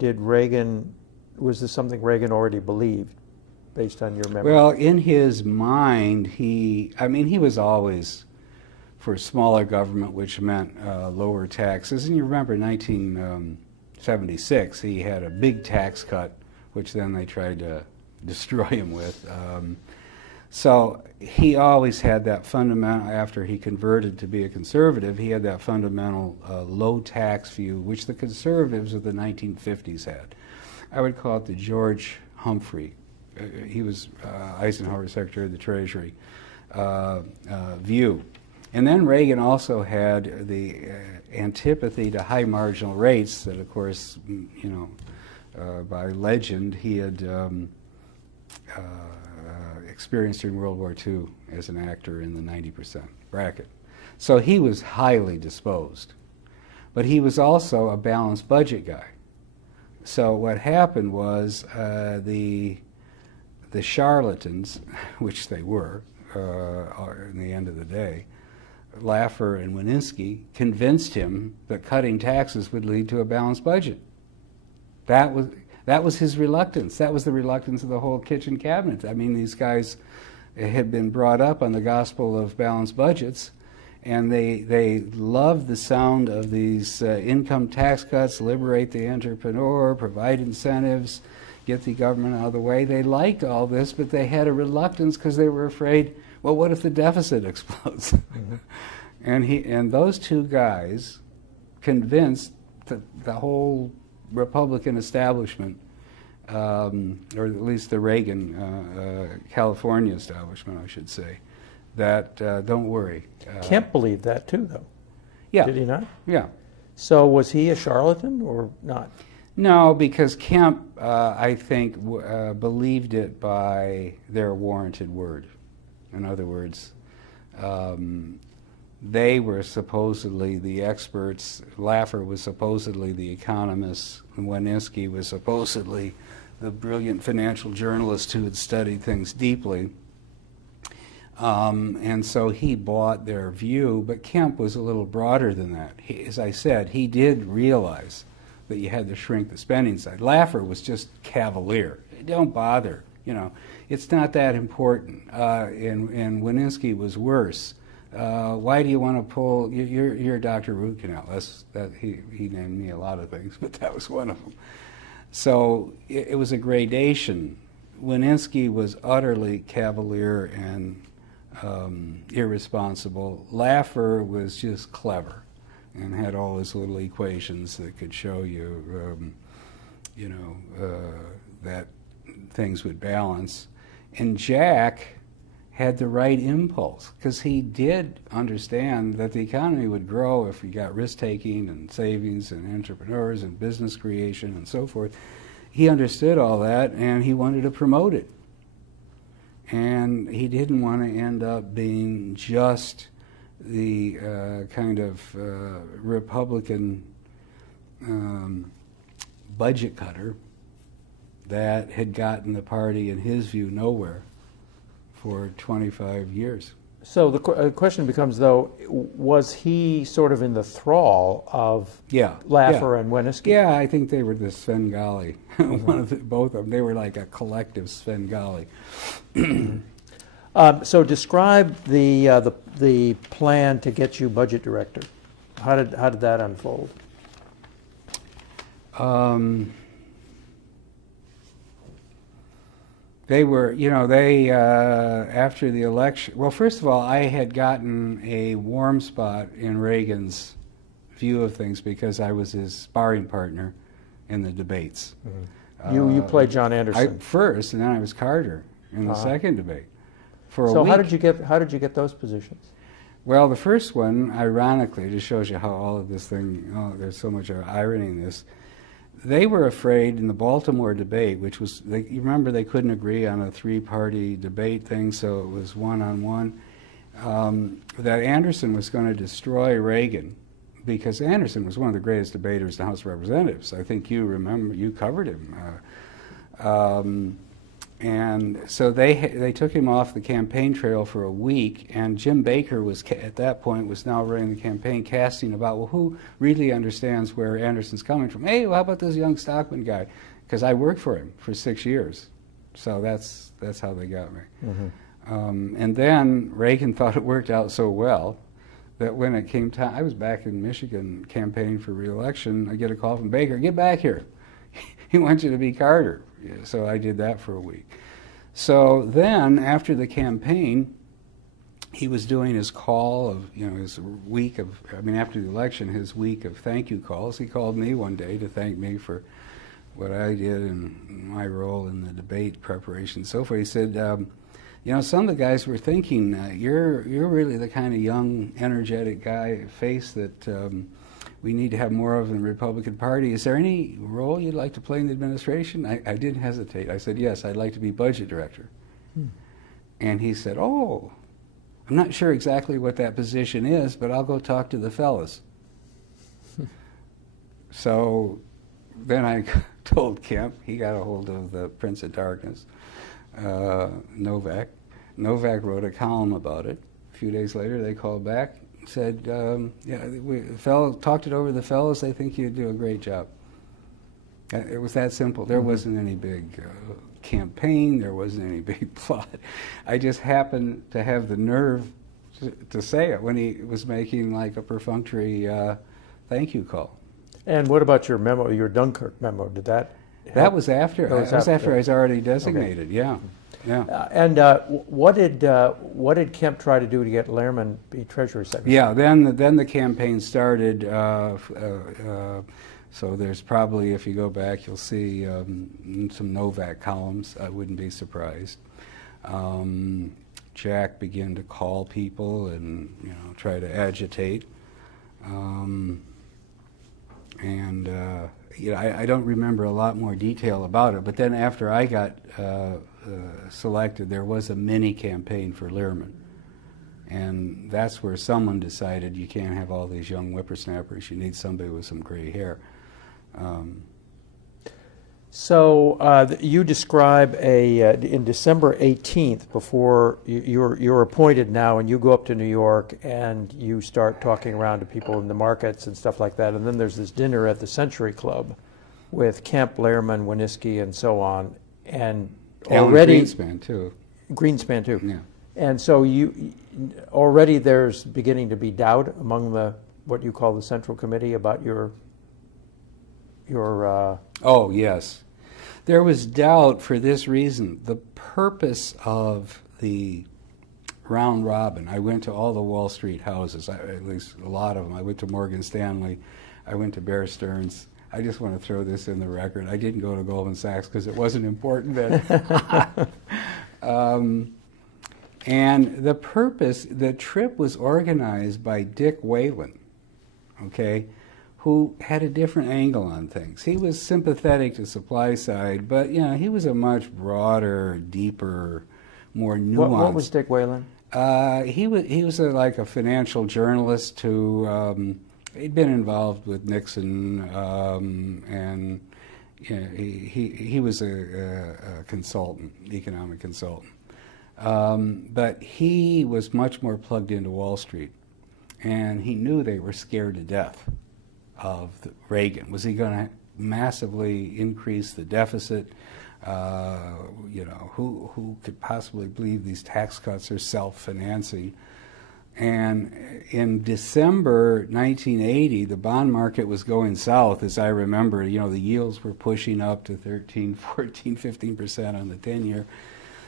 was this something Reagan already believed, based on your memory? Well, in his mind, he was always for smaller government, which meant lower taxes. And you remember in 1976, he had a big tax cut, which then they tried to destroy him with. So he always had that fundamental, after he converted to be a conservative, he had that fundamental low tax view, which the conservatives of the 1950s had. I would call it the George Humphrey. He was Eisenhower Secretary of the Treasury view. And then Reagan also had the antipathy to high marginal rates that, of course, by legend, he had experienced during World War II as an actor in the 90% bracket. So he was highly disposed. But he was also a balanced budget guy. So what happened was the charlatans, which they were in the end of the day, Laffer and Winooski, convinced him that cutting taxes would lead to a balanced budget. That That was his reluctance. That was the reluctance of the whole kitchen cabinet. I mean, these guys had been brought up on the gospel of balanced budgets, and they loved the sound of these income tax cuts, liberate the entrepreneur, provide incentives, get the government out of the way. They liked all this, but they had a reluctance because they were afraid, well, what if the deficit explodes? Mm-hmm. And those two guys convinced the whole Republican establishment, or at least the Reagan, California establishment, I should say, that don't worry. Kemp believed that too, though. Yeah. Did he not? Yeah. So was he a charlatan or not? No, because Kemp, I think, believed it by their warranted word. In other words, they were supposedly the experts. Laffer was supposedly the economist, and Winooski was supposedly the brilliant financial journalist who had studied things deeply. And so he bought their view, but Kemp was a little broader than that. As I said, he did realize that you had to shrink the spending side. Laffer was just cavalier. Don't bother, you know. It's not that important. And Winooski was worse. Why do you want to pull? You're Dr. Root Canal. He named me a lot of things, but that was one of them. So it was a gradation. Winooski was utterly cavalier and irresponsible. Laffer was just clever and had all his little equations that could show you, that things would balance. And Jack had the right impulse because he did understand that the economy would grow if we got risk-taking and savings and entrepreneurs and business creation and so forth. He understood all that, and he wanted to promote it. And he didn't want to end up being just the kind of Republican budget cutter that had gotten the party, in his view, nowhere for 25 years. So the question becomes, though, was he sort of in the thrall of Laffer and Winooski? Yeah, I think they were the Svengali. Both of them. They were like a collective Svengali. So describe the plan to get you budget director. How did that unfold? They were, after the election, well, first of all, I had gotten a warm spot in Reagan's view of things because I was his sparring partner in the debates. Mm-hmm. You played John Anderson first, and then I was Carter in the second debate for a week. So how did you get those positions? Well, the first one, ironically, just shows you how all of this thing, there's so much irony in this. They were afraid in the Baltimore debate, which was, you remember they couldn't agree on a three-party debate thing, so it was one-on-one, that Anderson was going to destroy Reagan because Anderson was one of the greatest debaters in the House of Representatives. I think you remember, you covered him. And so they took him off the campaign trail for a week, and Jim Baker was, at that point, was now running the campaign, casting about, well, who really understands where Anderson's coming from? Hey, well, how about this young Stockman guy? Because I worked for him for 6 years. So that's how they got me. Mm-hmm. And then Reagan thought it worked out so well that when it came time, I was back in Michigan campaigning for re-election, I get a call from Baker, get back here. He wants you to be Carter. So I did that for a week. So then, after the campaign, he was doing his call of, his week of, after the election, his week of thank you calls. He called me one day to thank me for what I did and my role in the debate preparation and so forth. He said, some of the guys were thinking, you're really the kind of young, energetic guy, face that we need to have more of in the Republican Party. Is there any role you'd like to play in the administration? I didn't hesitate. I said, yes, I'd like to be budget director. And he said, oh, I'm not sure exactly what that position is, but I'll go talk to the fellas. So then I told Kemp, he got a hold of the Prince of Darkness, Novak. Novak wrote a column about it. A few days later, they called back, said, talked it over with the fellows, they think you'd do a great job. It was that simple. There wasn't any big campaign. There wasn't any big plot. I just happened to have the nerve to say it when he was making like a perfunctory thank you call. And what about your memo, your Dunkirk memo? Did that help? That was after. That was after I was already designated. Okay. Yeah. Yeah. And what did Kemp try to do to get Lehrman to be Treasury Secretary? Yeah. Then the campaign started. So there's probably, if you go back, you'll see some Novak columns. I wouldn't be surprised. Jack began to call people and try to agitate. I don't remember a lot more detail about it. But then after I got selected, there was a mini campaign for Lehrman. And that's where someone decided you can't have all these young whippersnappers. You need somebody with some gray hair. So you describe in December 18th, before you're appointed now, and you go up to New York and you start talking around to people in the markets and stuff like that. And then there's this dinner at the Century Club with Kemp, Lehrman, Winooski, and so on. And already Greenspan too. Greenspan too. Yeah. And so already there's beginning to be doubt among what you call the Central Committee about your. Oh yes. There was doubt for this reason. The purpose of the round robin, I went to all the Wall Street houses, at least a lot of them. I went to Morgan Stanley. I went to Bear Stearns. I just want to throw this in the record. I didn't go to Goldman Sachs because it wasn't important then. And the purpose, the trip was organized by Dick Whalen, okay, who had a different angle on things. He was sympathetic to supply side, but he was a much broader, deeper, more nuanced. What was Dick Whalen? He was like a financial journalist who he'd been involved with Nixon, and he was a consultant, economic consultant. But he was much more plugged into Wall Street, and he knew they were scared to death of Reagan. Was he going to massively increase the deficit? Who could possibly believe these tax cuts are self-financing? And in December 1980, the bond market was going south, as I remember. The yields were pushing up to 13, 14, 15% on the 10-year.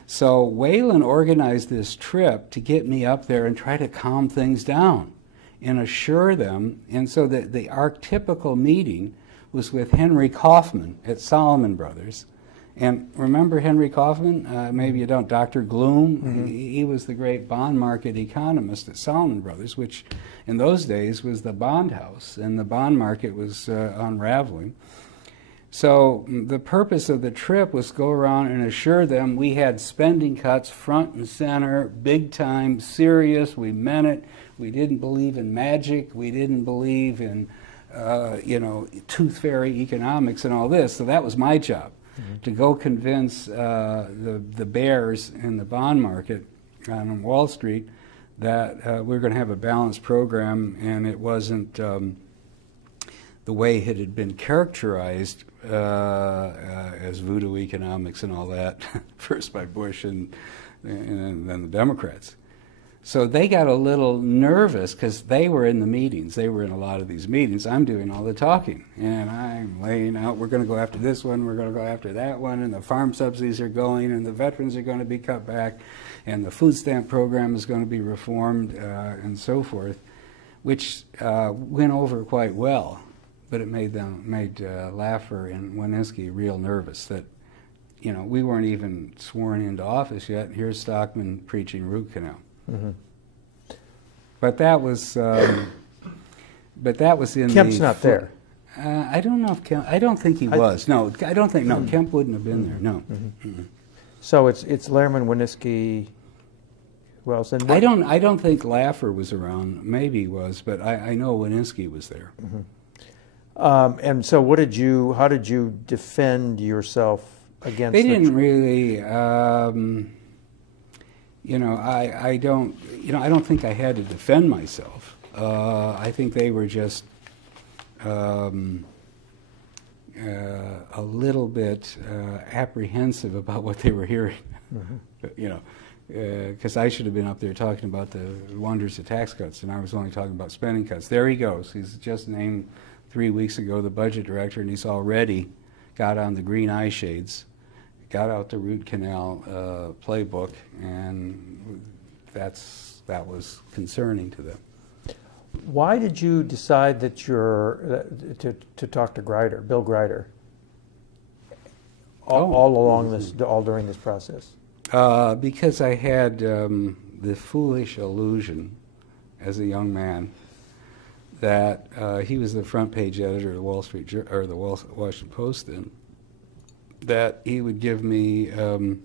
So Whalen organized this trip to get me up there and try to calm things down and assure them. And so the archetypical meeting was with Henry Kaufman at Salomon Brothers. And remember Henry Kaufman? Maybe you don't. Dr. Gloom. Mm-hmm. He was the great bond market economist at Salomon Brothers, which in those days was the bond house, and the bond market was unraveling. So the purpose of the trip was to go around and assure them we had spending cuts front and center, big time, serious. We meant it. We didn't believe in magic. We didn't believe in, tooth fairy economics and all this. So that was my job, to go convince the bears in the bond market on Wall Street that we were going to have a balanced program, and it wasn't the way it had been characterized as voodoo economics and all that, first by Bush and then the Democrats. So they got a little nervous because they were in the meetings. They were in a lot of these meetings. I'm doing all the talking, and I'm laying out, we're going to go after this one, we're going to go after that one, and the farm subsidies are going, and the veterans are going to be cut back, and the food stamp program is going to be reformed, and so forth, which went over quite well. But it made Laffer and Winooski real nervous that, we weren't even sworn into office yet. And here's Stockman preaching root canal. Mm-hmm. But that was in Kemp's not there. I don't know if Kemp. I don't think he was. No, I don't think. No, mm-hmm. Kemp wouldn't have been there. No. Mm-hmm. Mm-hmm. So it's Lehrman, Winooski. Who else? And I don't think Laffer was around. Maybe he was, but I know Winooski was there. Mm-hmm. And so, how did you defend yourself against? They didn't really. I don't think I had to defend myself. I think they were just, a little bit apprehensive about what they were hearing. You know, because I should have been up there talking about the wonders of tax cuts, and I was only talking about spending cuts. There he goes. He's just named 3 weeks ago the budget director, and he's already got on the green eye shades, got out the root canal playbook, and that was concerning to them. Why did you decide that to talk to Grider, Bill Grider, all along this, all during this process? Because I had the foolish illusion as a young man that he was the front page editor of the Wall Street or the Washington Post then, that he would give me that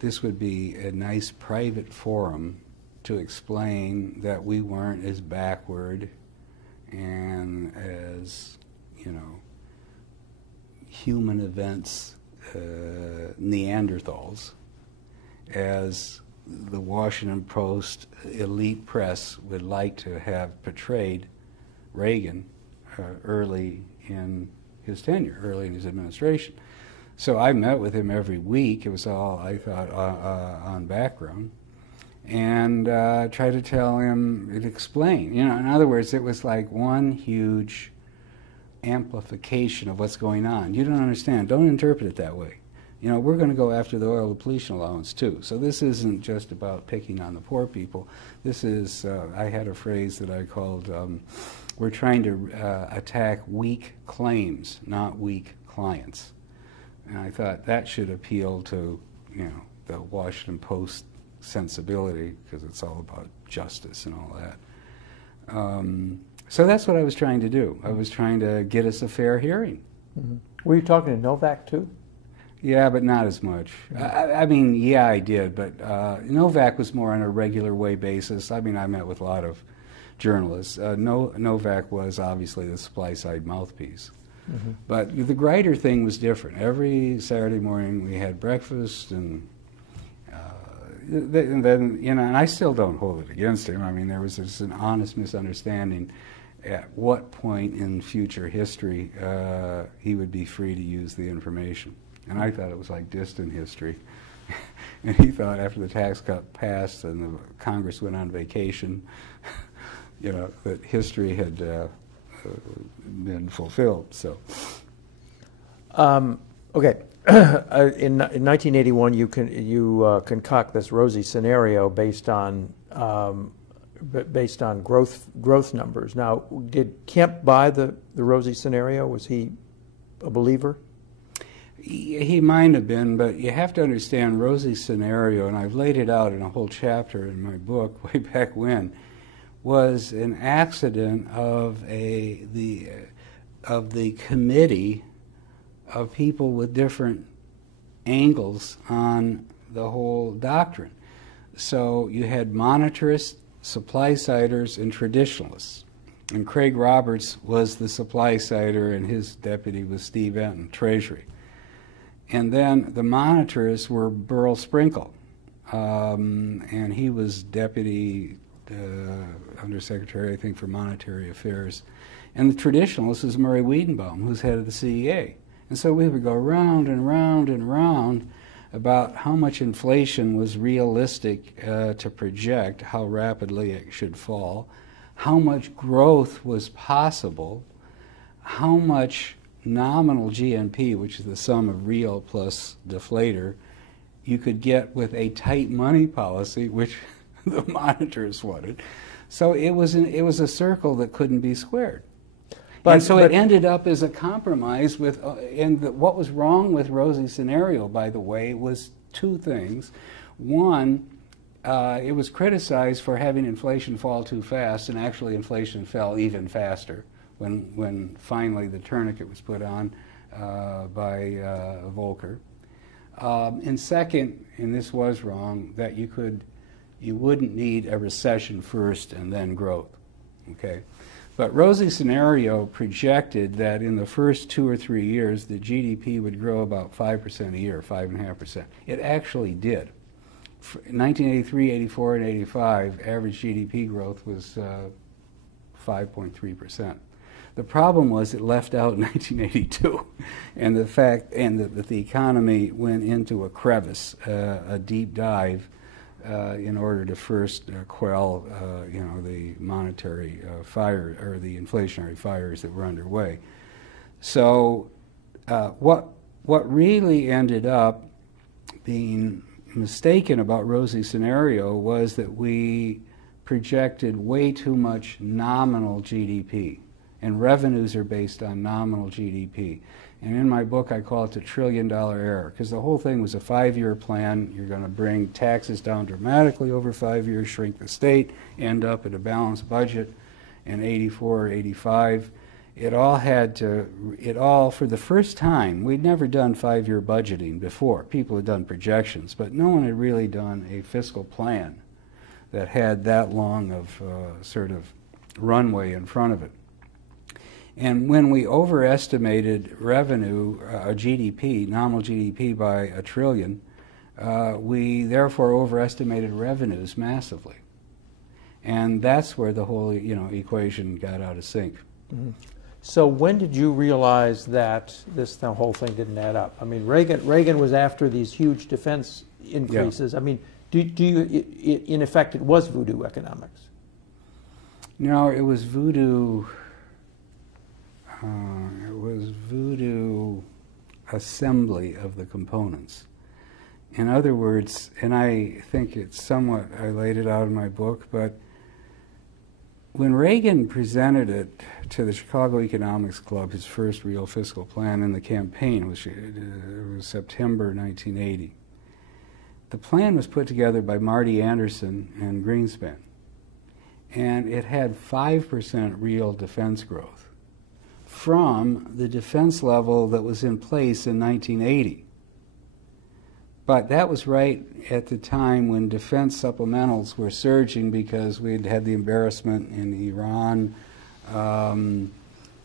this would be a nice private forum to explain that we weren't as backward and as, you know, human events Neanderthals as the Washington Post elite press would like to have portrayed Reagan early in his tenure, early in his administration. So I met with him every week. It was all, I thought, on background, and tried to tell him, and explain. You know, in other words, it was like one huge amplification of what's going on. You don't understand. Don't interpret it that way. You know, we're going to go after the oil depletion allowance too. So this isn't just about picking on the poor people. This is, I had a phrase that I called, we're trying to attack weak claims, not weak clients. And I thought that should appeal to, you know, the Washington Post sensibility, because it's all about justice and all that. So that's what I was trying to do. I was trying to get us a fair hearing. Were you talking to Novak too? Yeah, but not as much. I mean, yeah, I did, but Novak was more on a regular way basis. I mean, I met with a lot of journalists. Novak was obviously the supply side mouthpiece. But the Grider thing was different. Every Saturday morning we had breakfast, and then, you know, and I still don't hold it against him. I mean, there was just an honest misunderstanding at what point in future history he would be free to use the information. And I thought it was like distant history. And he thought after the tax cut passed and the Congress went on vacation, you know, that history had been fulfilled. So, okay. In 1981, you concoct this Rosy Scenario based on growth numbers. Now, did Kemp buy the Rosy Scenario? Was he a believer? He might have been, but you have to understand Rosy Scenario, and I've laid it out in a whole chapter in my book way back when, was an accident of the committee of people with different angles on the whole doctrine. So you had monetarists, supply-siders, and traditionalists. And Craig Roberts was the supply-sider, and his deputy was Steve Enton, Treasury. And then the monetarists were Burl Sprinkle, and he was deputy undersecretary, I think, for monetary affairs. And the traditionalist was Murray Wiedenbaum, who's head of the CEA. And so we would go round and round and round about how much inflation was realistic to project, how rapidly it should fall, how much growth was possible, how much nominal GNP, which is the sum of real plus deflator, you could get with a tight money policy, which the monitors wanted. So it was a circle that couldn't be squared. And so it ended up as a compromise with, what was wrong with Rosy Scenario, by the way, was two things. One, it was criticized for having inflation fall too fast, and actually inflation fell even faster when finally the tourniquet was put on by Volcker. And second, and this was wrong, that you wouldn't need a recession first and then growth, okay? But Rosy Scenario projected that in the first 2 or 3 years, the GDP would grow about 5% a year, 5.5%. It actually did. In 1983, 84, and 85, average GDP growth was 5.3%. The problem was it left out 1982, and the fact that the economy went into a crevice, a deep dive, in order to first quell, the monetary fire or the inflationary fires that were underway. So, what really ended up being mistaken about Rosy Scenario was that we projected way too much nominal GDP, and revenues are based on nominal GDP. And in my book, I call it the $1 trillion error, because the whole thing was a 5-year plan. You're going to bring taxes down dramatically over 5 years, shrink the state, end up at a balanced budget in 84 or 85. It all, for the first time, we'd never done 5-year budgeting before. People had done projections, but no one had really done a fiscal plan that had that long of sort of runway in front of it. And when we overestimated revenue, GDP, nominal GDP by $1 trillion, we therefore overestimated revenues massively. And that's where the whole equation got out of sync. Mm-hmm. So when did you realize that the whole thing didn't add up? I mean, Reagan was after these huge defense increases. Yeah. I mean, do you, in effect, it was voodoo economics? No, it was voodoo. It was voodoo assembly of the components. In other words, and I think it's somewhat, I laid it out in my book, but when Reagan presented it to the Chicago Economics Club, his first real fiscal plan in the campaign, which it was September 1980, the plan was put together by Marty Anderson and Greenspan, and it had 5% real defense growth from the defense level that was in place in 1980. But that was right at the time when defense supplementals were surging because we'd had the embarrassment in Iran,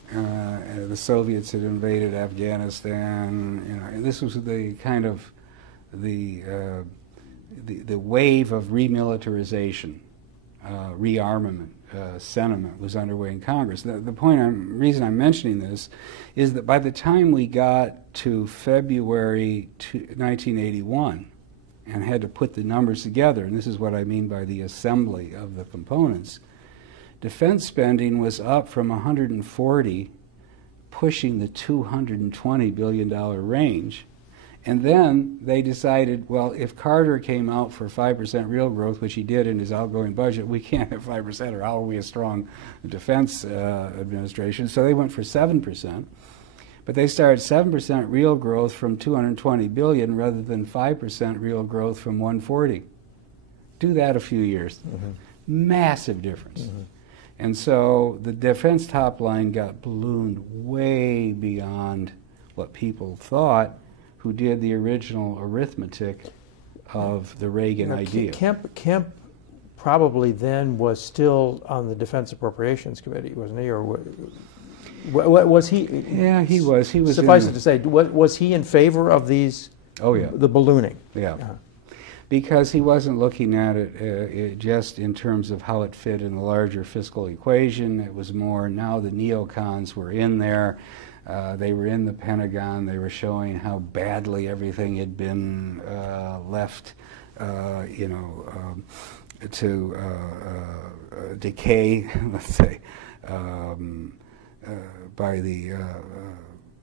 the Soviets had invaded Afghanistan, and this was the kind of the wave of remilitarization, rearmament. Sentiment was underway in Congress. The reason I'm mentioning this is that by the time we got to February 1981 and had to put the numbers together, and this is what I mean by the assembly of the components, defense spending was up from 140, pushing the $220 billion range. And then they decided, well, if Carter came out for 5% real growth, which he did in his outgoing budget, we can't have 5%, or how are we a strong defense administration? So they went for 7%. But they started 7% real growth from $220 billion rather than 5% real growth from 140. Do that a few years. Mm-hmm. Massive difference. Mm-hmm. And so the defense top line got ballooned way beyond what people thought who did the original arithmetic of the Reagan idea. Kemp probably then was still on the Defense Appropriations Committee, wasn't he? Or was he? Yeah, he was. He was. Suffice it to say, was he in favor of these? Oh yeah, the ballooning. Yeah, because he wasn't looking at it just in terms of how it fit in the larger fiscal equation. It was more now the neocons were in there. They were in the Pentagon. They were showing how badly everything had been left, to decay, let's say, by the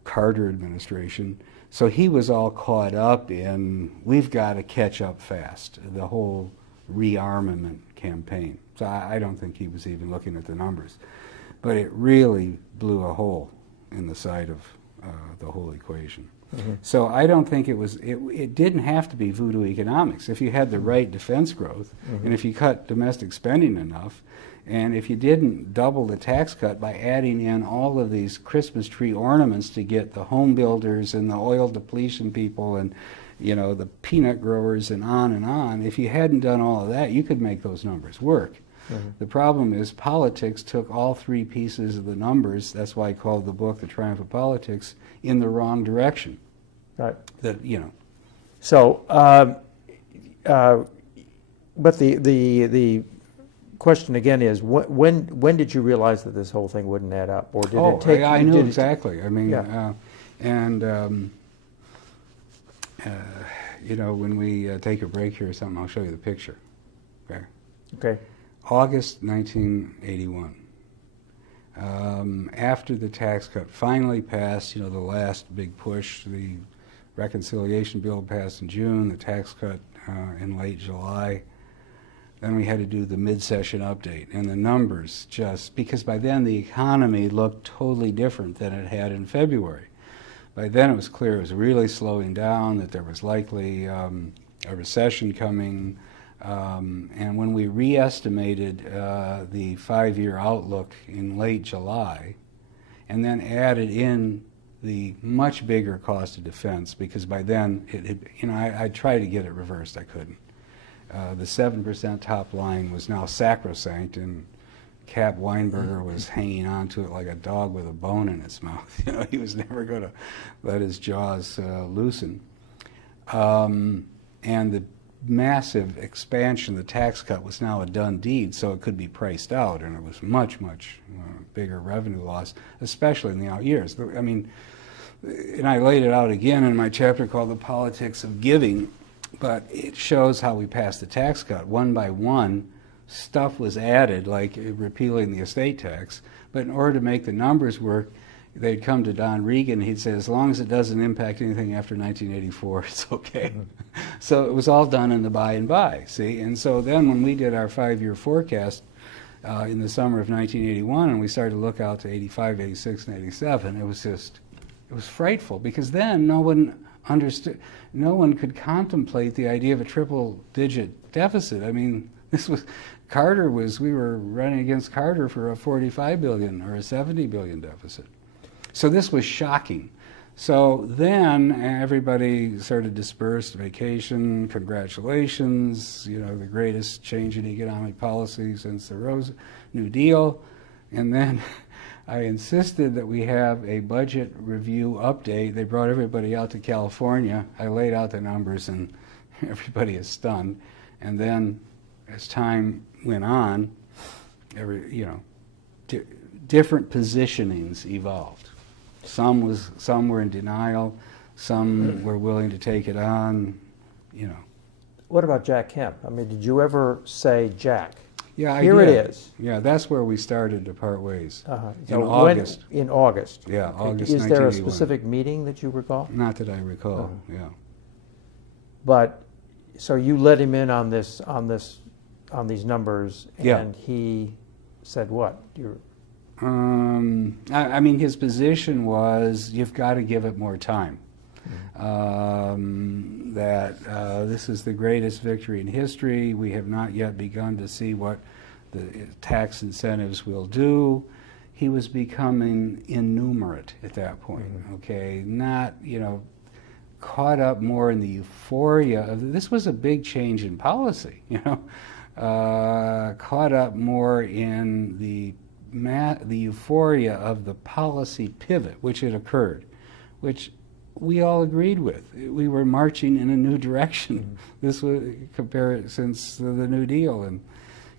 Carter administration. So he was all caught up in, we've got to catch up fast, the whole rearmament campaign. So I don't think he was even looking at the numbers. But it really blew a hole in the side of the whole equation. Mm-hmm. So I don't think it didn't have to be voodoo economics. If you had the right defense growth, mm-hmm. and if you cut domestic spending enough, and if you didn't double the tax cut by adding in all of these Christmas tree ornaments to get the home builders and the oil depletion people and the peanut growers and on, if you hadn't done all of that, you could make those numbers work. Mm-hmm. The problem is politics took all three pieces of the numbers, that's why I called the book The Triumph of Politics, in the wrong direction. Right. So, but the question again is, when did you realize that this whole thing wouldn't add up? Or did it take... I knew exactly. I mean, yeah. You know, when we take a break here or something, I'll show you the picture. Okay. Okay. August 1981. After the tax cut finally passed, you know, the last big push, the reconciliation bill passed in June, the tax cut in late July. Then we had to do the mid-session update, and the numbers just, because by then the economy looked totally different than it had in February. By then it was clear it was really slowing down, that there was likely a recession coming, and when we re-estimated the 5-year outlook in late July, and then added in the much bigger cost of defense, because by then, you know, I tried to get it reversed, I couldn't. The 7% top line was now sacrosanct, and Cap Weinberger was hanging on to it like a dog with a bone in its mouth. You know, he was never going to let his jaws loosen. And the massive expansion, the tax cut, was now a done deed, so it could be priced out, and it was much, much bigger revenue loss, especially in the out years. I mean, and I laid it out again in my chapter called The Politics of Giving, but it shows how we passed the tax cut. One by one, stuff was added, like repealing the estate tax, but in order to make the numbers work, they'd come to Don Regan, he'd say, as long as it doesn't impact anything after 1984, it's okay. So it was all done in the by and by, see? And so then when we did our 5-year forecast in the summer of 1981, and we started to look out to 85, 86, and 87, it was just, it was frightful, because then no one understood, no one could contemplate the idea of a triple-digit deficit. I mean, this was, Carter was, we were running against Carter for a 45 billion or a 70 billion deficit. So this was shocking. So then everybody sort of dispersed, vacation, congratulations, you know, the greatest change in economic policy since the New Deal. And then I insisted that we have a budget review update. They brought everybody out to California. I laid out the numbers, and everybody is stunned. And then as time went on, different positionings evolved. Some were in denial, some were willing to take it on, you know. What about Jack Kemp? I mean, did you ever say, Jack, yeah, here it is? Yeah, that's where we started to part ways. In August. In August. Yeah, okay. August. Is there a specific meeting that you recall? Not that I recall. Yeah. But so you let him in on these numbers, and he said what? I mean, his position was, you've got to give it more time. This is the greatest victory in history. We have not yet begun to see what the tax incentives will do. He was becoming innumerate at that point, okay? Not, you know, caught up more in the euphoria of, this was a big change in policy, you know? Caught up more in the euphoria of the policy pivot, which had occurred, which we all agreed with. We were marching in a new direction. This was since the New Deal, and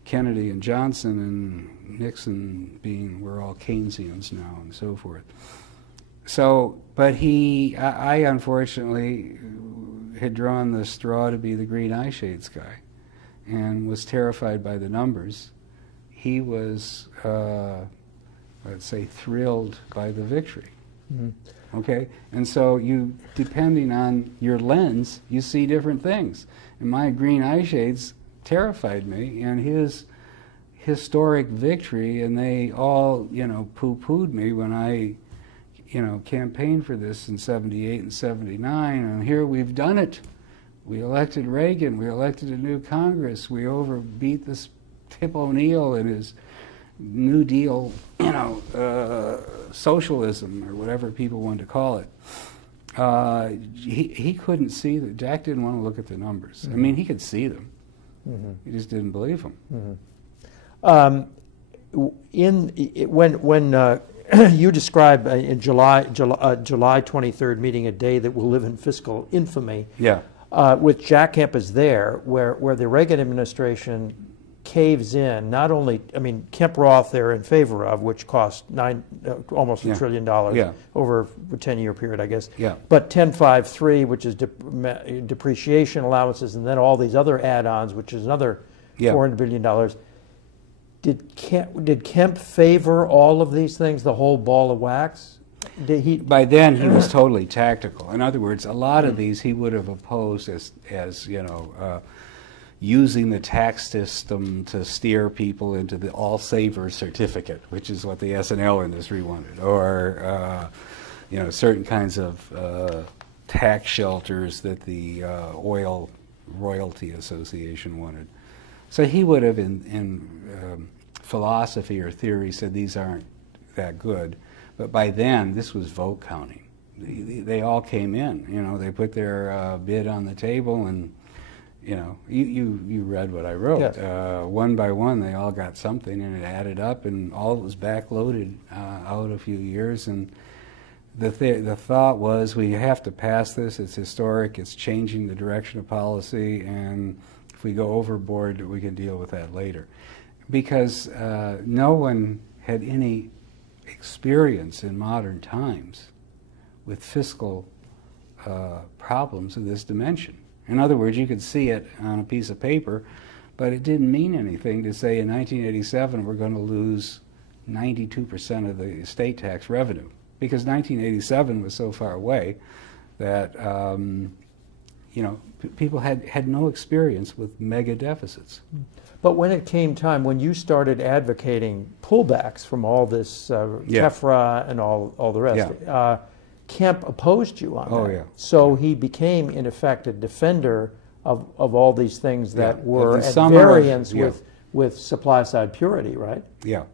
Kennedy and Johnson and Nixon we're all Keynesians now and so forth. So, but I unfortunately had drawn the straw to be the green eye shades guy, and was terrified by the numbers. He was, let's say, thrilled by the victory. Okay, and so you, depending on your lens, you see different things. And my green eye shades terrified me, and his historic victory, and they all, you know, poo-pooed me when I, you know, campaigned for this in 78 and 79, and here we've done it. We elected Reagan, we elected a new Congress, we overbeat this Tip O'Neill and his New Deal, you know, socialism, or whatever people want to call it. He couldn't see that. Jack didn't want to look at the numbers. I mean, he could see them. He just didn't believe them. When you describe in July 23rd meeting a day that will live in fiscal infamy. Yeah. With Jack Kemp as there, where the Reagan administration caves in, not only, I mean, Kemp-Roth they're in favor of, which cost almost $1 trillion over a 10-year period, I guess. Yeah. But 1053, which is depreciation allowances, and then all these other add-ons, which is another $400 billion. Did Kemp favor all of these things, the whole ball of wax? Did he? By then, he was totally tactical. In other words, a lot of these he would have opposed as you know, using the tax system to steer people into the all-saver certificate, which is what the S&L industry wanted, or you know, certain kinds of tax shelters that the Oil Royalty Association wanted. So he would have, in philosophy or theory, said these aren't that good. But by then, this was vote counting. They all came in. You know, they put their bid on the table, and you know, you read what I wrote. Yes. One by one, they all got something, and it added up, and all was backloaded out a few years. And the thought was, we have to pass this. It's historic. It's changing the direction of policy, and if we go overboard, we can deal with that later. Because no one had any experience in modern times with fiscal problems of this dimension. In other words, you could see it on a piece of paper, but it didn't mean anything to say in 1987 we're going to lose 92% of the estate tax revenue, because 1987 was so far away that you know, people had no experience with mega deficits. But when it came time, when you started advocating pullbacks from all this TEFRA and all the rest, Kemp opposed you on that. Oh, yeah. So he became, in effect, a defender of all these things that were at variance with supply-side purity, right? Yeah.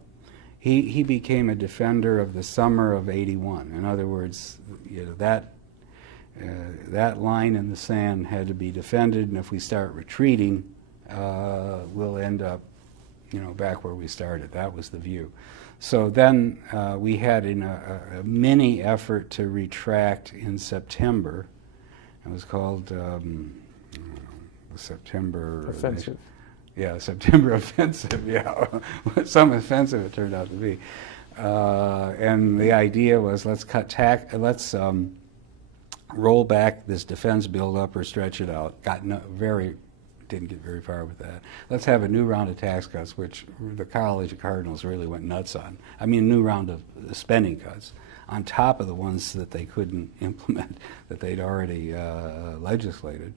He became a defender of the summer of '81. In other words, you know, that line in the sand had to be defended, and if we start retreating, we'll end up, you know, back where we started. That was the view. So then we had a mini effort to retract in September. It was called September Offensive. Yeah, September Offensive. Yeah, some offensive it turned out to be. And the idea was, let's cut let's roll back this defense buildup or stretch it out. Didn't get very far with that. Let's have a new round of tax cuts, which the College of Cardinals really went nuts on. I mean, a new round of spending cuts on top of the ones that they couldn't implement that they'd already legislated.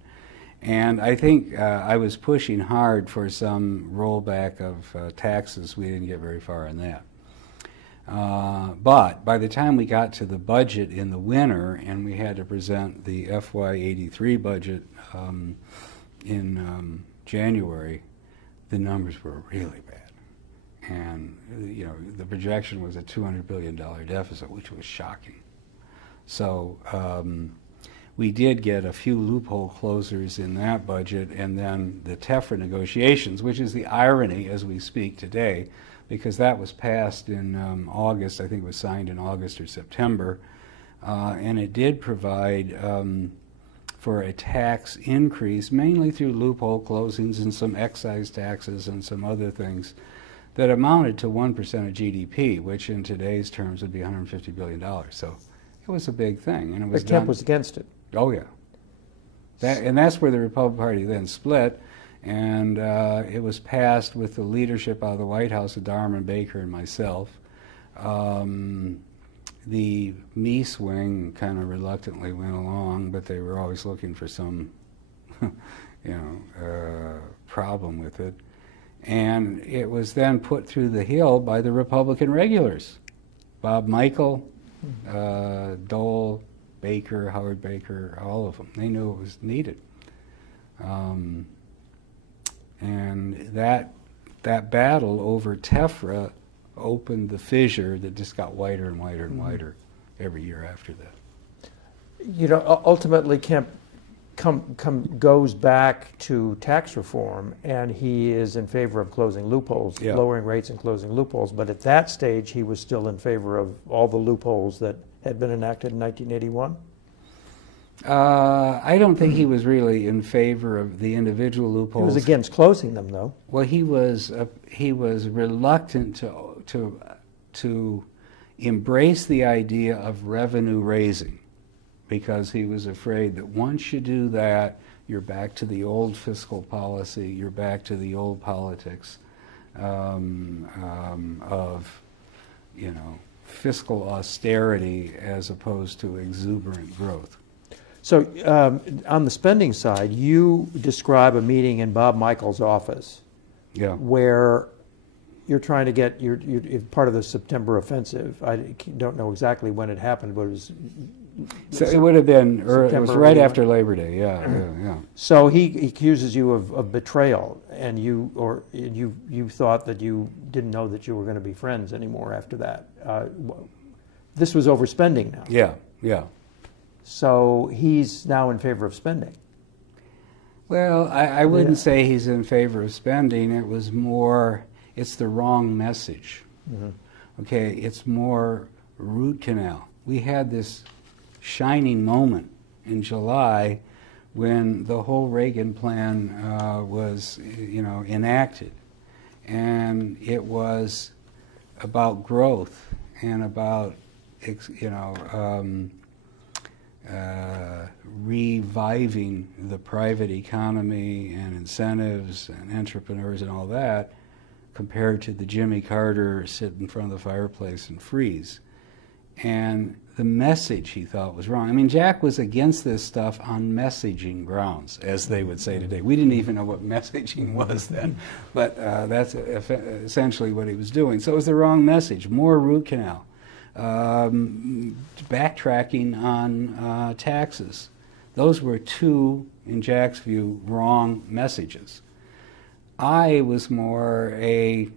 And I think I was pushing hard for some rollback of taxes. We didn't get very far on that. But by the time we got to the budget in the winter and we had to present the FY83 budget in January, the numbers were really bad. And you know, the projection was a $200 billion deficit, which was shocking. So we did get a few loophole closers in that budget, and then the TEFRA negotiations, which is the irony as we speak today, because that was passed in August. I think it was signed in August or September, and it did provide for a tax increase, mainly through loophole closings and some excise taxes and some other things, that amounted to 1% of GDP, which in today's terms would be $150 billion. So it was a big thing, and it was. But Kemp was against it. Oh yeah, and that's where the Republican Party then split, and it was passed with the leadership out of the White House of Darman, Baker, and myself. The Mies wing kind of reluctantly went along, but they were always looking for some, problem with it. And it was then put through the hill by the Republican regulars, Bob Michael, Dole, Baker, Howard Baker, all of them. They knew it was needed. And that battle over TEFRA opened the fissure that just got wider and wider and wider every year after that. You know, ultimately Kemp goes back to tax reform, and he is in favor of closing loopholes, lowering rates and closing loopholes, but at that stage he was still in favor of all the loopholes that had been enacted in 1981? I don't think he was really in favor of the individual loopholes. He was against closing them, though. Well, he was reluctant to embrace the idea of revenue raising, because he was afraid that once you do that, you're back to the old fiscal policy, you're back to the old politics of, you know, fiscal austerity as opposed to exuberant growth. So on the spending side, you describe a meeting in Bob Michael's office, Yeah. where you're trying to get you're part of the September offensive. I don't know exactly when it happened, but it was. So it would have been, or it was right September, after Labor Day. Yeah, yeah. So he accuses you of betrayal, and you thought that you didn't know that you were going to be friends anymore after that. This was overspending now. Yeah, yeah. So he's now in favor of spending. Well, I wouldn't say he's in favor of spending. It was more, it's the wrong message. Mm-hmm. Okay, it's more root canal. We had this shining moment in July when the whole Reagan plan was, you know, enacted, and it was about growth and about, you know, reviving the private economy and incentives and entrepreneurs and all that, compared to the Jimmy Carter sit in front of the fireplace and freeze. And the message he thought was wrong. I mean, Jack was against this stuff on messaging grounds, as they would say today. We didn't even know what messaging was then, but that's essentially what he was doing. So it was the wrong message, more root canal. Backtracking on taxes. Those were two, in Jack's view, wrong messages. I was more a,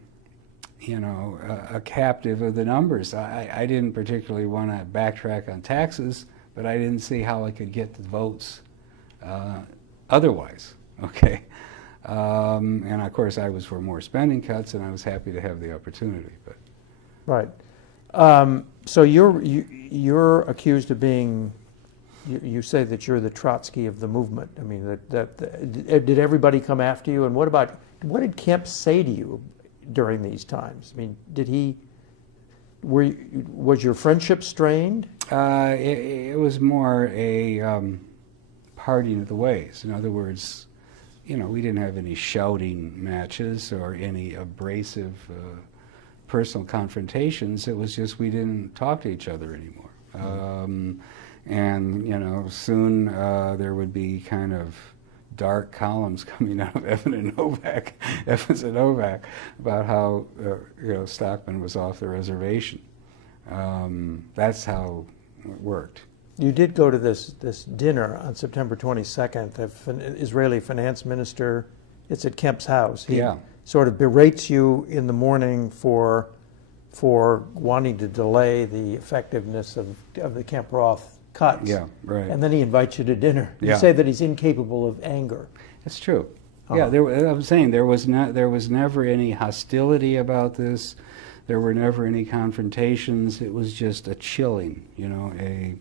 you know, a captive of the numbers. I didn't particularly want to backtrack on taxes, but I didn't see how I could get the votes otherwise, okay? And of course I was for more spending cuts, and I was happy to have the opportunity. But Right. So you're accused of being, you say that you're the Trotsky of the movement. I mean, did everybody come after you? And what did Kemp say to you during these times? I mean, was your friendship strained? It was more a parting of the ways. In other words, you know, we didn't have any shouting matches or any abrasive personal confrontations. It was just we didn't talk to each other anymore. And, you know, soon there would be kind of dark columns coming out of Evans and Novak about how, you know, Stockman was off the reservation. That's how it worked. You did go to this dinner on September 22nd. The Israeli finance minister, it's at Kemp's house. He sort of berates you in the morning for wanting to delay the effectiveness of the Kemp-Roth cuts. Yeah, right. And then he invites you to dinner. You Yeah. say that he's incapable of anger. That's true. Yeah, I was saying there was never any hostility about this. There were never any confrontations. It was just a chilling, you know, a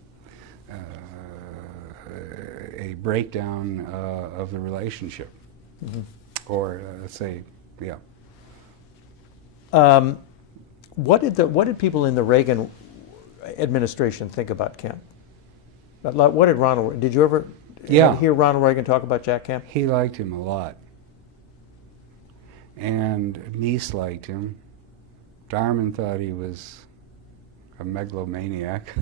breakdown of the relationship, or let's say, yeah. What did people in the Reagan administration think about Kemp? What did Ronald? Did you ever hear Ronald Reagan talk about Jack Kemp? He liked him a lot, and Nice liked him. Darman thought he was a megalomaniac.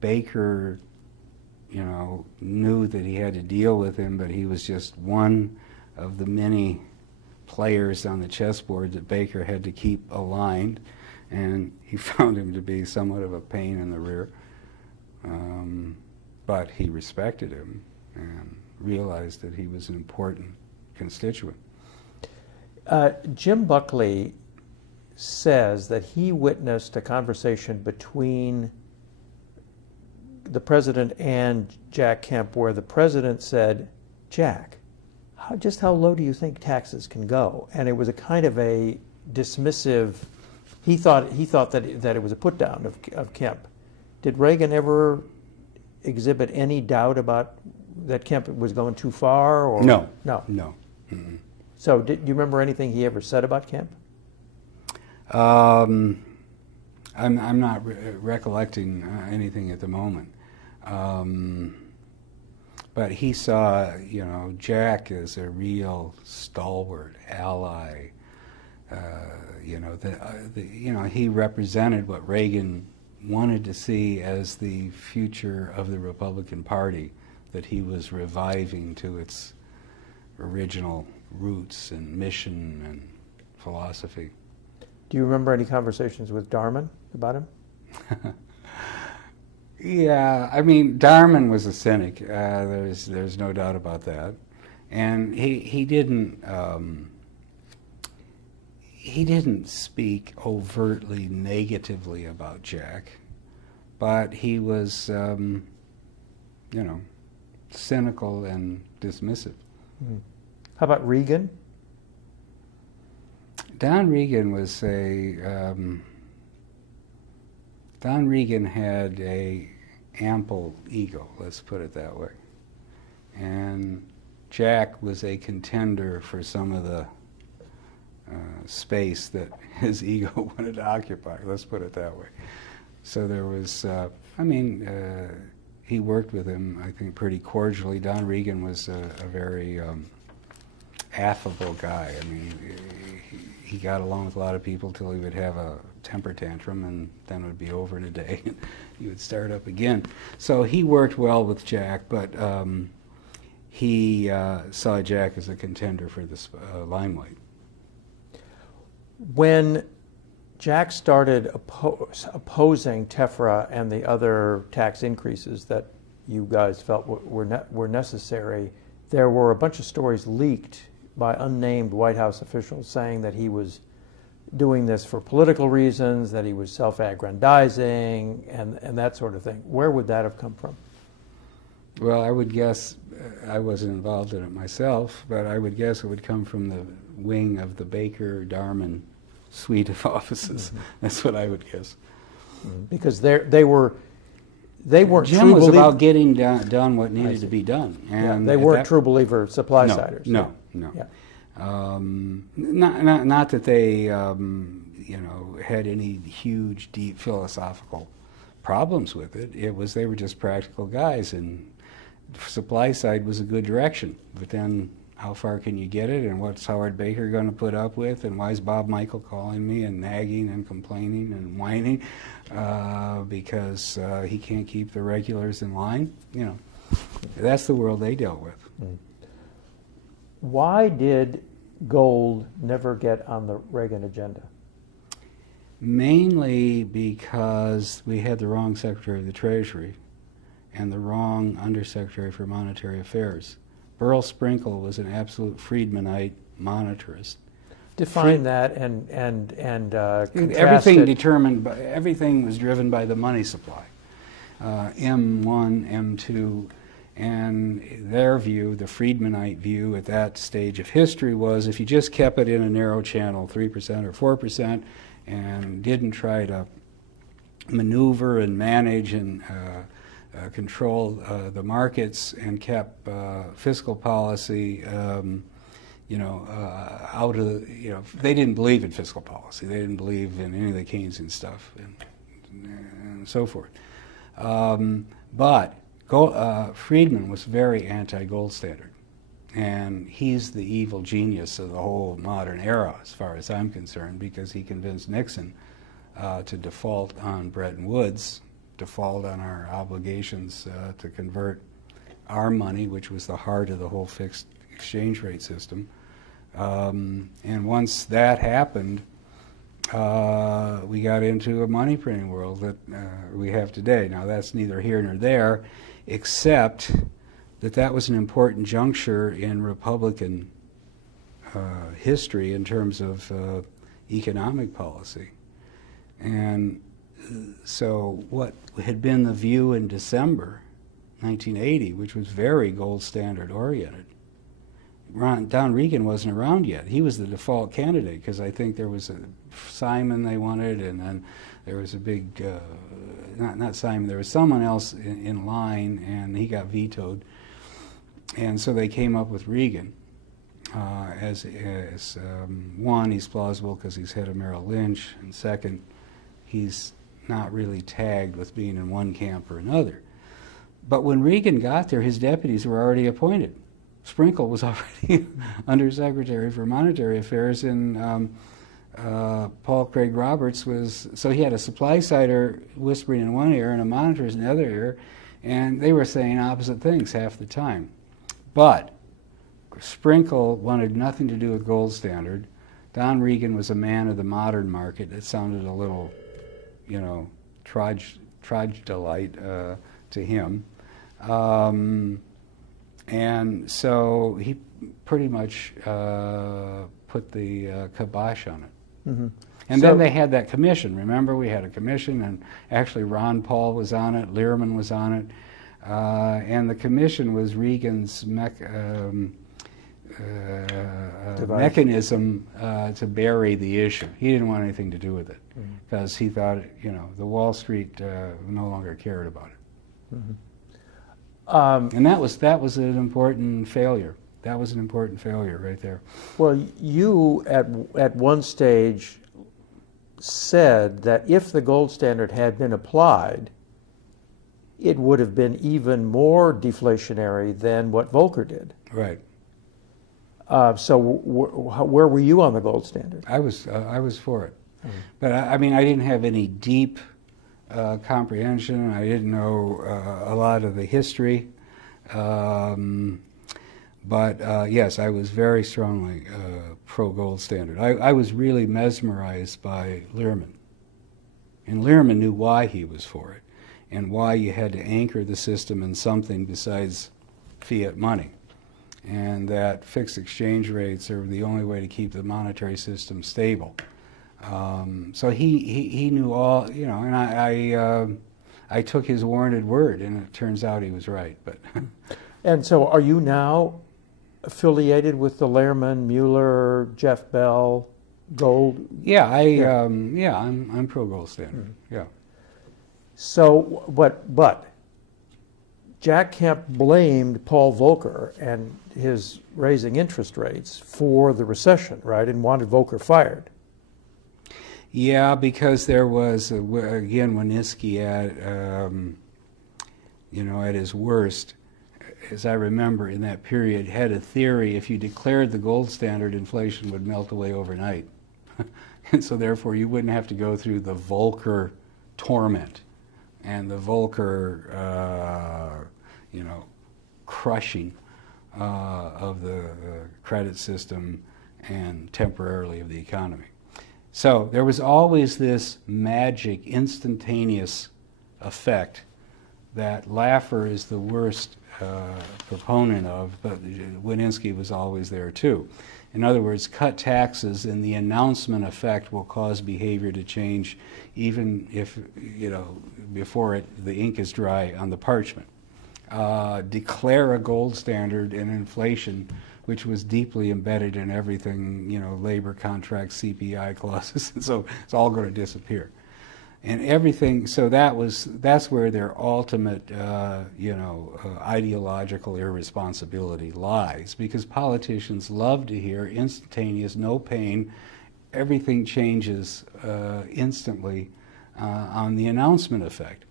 Baker, you know, knew that he had to deal with him, but he was just one of the many players on the chessboard that Baker had to keep aligned, and he found him to be somewhat of a pain in the rear. But he respected him and realized that he was an important constituent. Jim Buckley says that he witnessed a conversation between the president and Jack Kemp where the president said, "Jack, just how low do you think taxes can go?" And it was a kind of a dismissive. He thought that it was a put down of Kemp, Did Reagan ever exhibit any doubt about that Kemp was going too far? Or No. No. No. Mm-mm. So do you remember anything he ever said about Kemp? I'm not recollecting anything at the moment. But he saw, you know, Jack as a real stalwart ally. You know, he represented what Reagan wanted to see as the future of the Republican Party, that he was reviving to its original roots and mission and philosophy. Do you remember any conversations with Darman about him? Yeah, I mean, Darman was a cynic. There's no doubt about that, and he didn't speak overtly negatively about Jack, but he was, you know, cynical and dismissive. Mm. How about Reagan? Don Regan was Don Regan had a ample ego, let's put it that way. And Jack was a contender for some of the space that his ego wanted to occupy, let's put it that way. So there was, I mean, he worked with him, I think, pretty cordially. Don Regan was a very affable guy. I mean, he got along with a lot of people till he would have a temper tantrum, and then it would be over in a day, and he would start up again. So he worked well with Jack, but he saw Jack as a contender for the limelight. When Jack started opposing TEFRA and the other tax increases that you guys felt were necessary, there were a bunch of stories leaked by unnamed White House officials saying that he was doing this for political reasons, that he was self-aggrandizing, and that sort of thing. Where would that have come from? Well, I would guess, I wasn't involved in it myself, but I would guess it would come from the wing of the Baker-Darman suite of offices. Mm-hmm. That's what I would guess. Mm-hmm. Because they weren't Jim was about getting done what needed to be done. And yeah, they weren't true believer supply-siders. No. Yeah. Not that they, you know, had any huge, deep philosophical problems with it. It was they were just practical guys, and supply side was a good direction. But then, how far can you get it, and what's Howard Baker going to put up with, and why is Bob Michael calling me and nagging and complaining and whining because he can't keep the regulars in line? You know, that's the world they dealt with. Mm. Why did gold never get on the Reagan agenda? Mainly because we had the wrong Secretary of the Treasury and the wrong Undersecretary for Monetary Affairs. Burl Sprinkle was an absolute Friedmanite monetarist. Define that and everything determined by, everything was driven by the money supply. M1, M2, and their view, the Friedmanite view at that stage of history, was if you just kept it in a narrow channel, 3% or 4%, and didn't try to maneuver and manage and control the markets and kept fiscal policy, you know, out of the, you know, they didn't believe in fiscal policy. They didn't believe in any of the Keynesian stuff and so forth. But Friedman was very anti-gold standard, and he's the evil genius of the whole modern era as far as I'm concerned, because he convinced Nixon to default on Bretton Woods, default on our obligations to convert our money, which was the heart of the whole fixed exchange rate system. And once that happened, we got into a money printing world that we have today. Now, that's neither here nor there, except that that was an important juncture in Republican history in terms of economic policy. And so what had been the view in December 1980, which was very gold standard oriented, Don Regan wasn't around yet. He was the default candidate, because I think there was a Simon they wanted, and then there was a big not Simon, there was someone else in line, and he got vetoed. And so they came up with Reagan as one, he's plausible because he's head of Merrill Lynch, and second, he's not really tagged with being in one camp or another. But when Reagan got there, his deputies were already appointed. Sprinkle was already Undersecretary for Monetary Affairs, and Paul Craig Roberts was, so he had a supply sider whispering in one ear and a monitor's in the other ear, and they were saying opposite things half the time. But Sprinkle wanted nothing to do with gold standard. Don Regan was a man of the modern market. It sounded a little, you know, trogdolite to him. And so he pretty much put the kibosh on it. Mm-hmm. And then they had that commission. Remember, we had a commission, and actually Ron Paul was on it, Lehrman was on it, and the commission was Reagan's mechanism to bury the issue. He didn't want anything to do with it because he thought, you know, the Wall Street no longer cared about it. Mm-hmm. And that was an important failure. That was an important failure right there. Well, you at one stage said that if the gold standard had been applied, it would have been even more deflationary than what Volcker did. Right. So where were you on the gold standard? I was for it. Mm-hmm. But I mean, I didn't have any deep comprehension. I didn't know a lot of the history. But yes, I was very strongly pro-gold standard. I was really mesmerized by Lehrman. And Lehrman knew why he was for it and why you had to anchor the system in something besides fiat money. And that fixed exchange rates are the only way to keep the monetary system stable. So he knew all, you know, and I took his warranted word, and it turns out he was right. But and so are you now affiliated with the Lehrman, Mueller, Jeff Bell, gold? Yeah, I'm pro gold standard. Mm-hmm. Yeah. So, but Jack Kemp blamed Paul Volcker and his raising interest rates for the recession, right, and wanted Volcker fired. Yeah, because there was again Winooski at you know, at his worst. As I remember, in that period, had a theory: if you declared the gold standard, inflation would melt away overnight, and so therefore you wouldn't have to go through the Volcker torment and the Volcker, you know, crushing of the credit system and temporarily of the economy. So there was always this magic, instantaneous effect that Laffer is the worst proponent of, but Winooski was always there too. In other words, cut taxes and the announcement effect will cause behavior to change even if, you know, before the ink is dry on the parchment. Declare a gold standard and inflation, which was deeply embedded in everything, you know, labor contracts, CPI clauses, and so it's all going to disappear. And everything, so that's where their ultimate, you know, ideological irresponsibility lies, because politicians love to hear instantaneous, no pain, everything changes instantly on the announcement effect.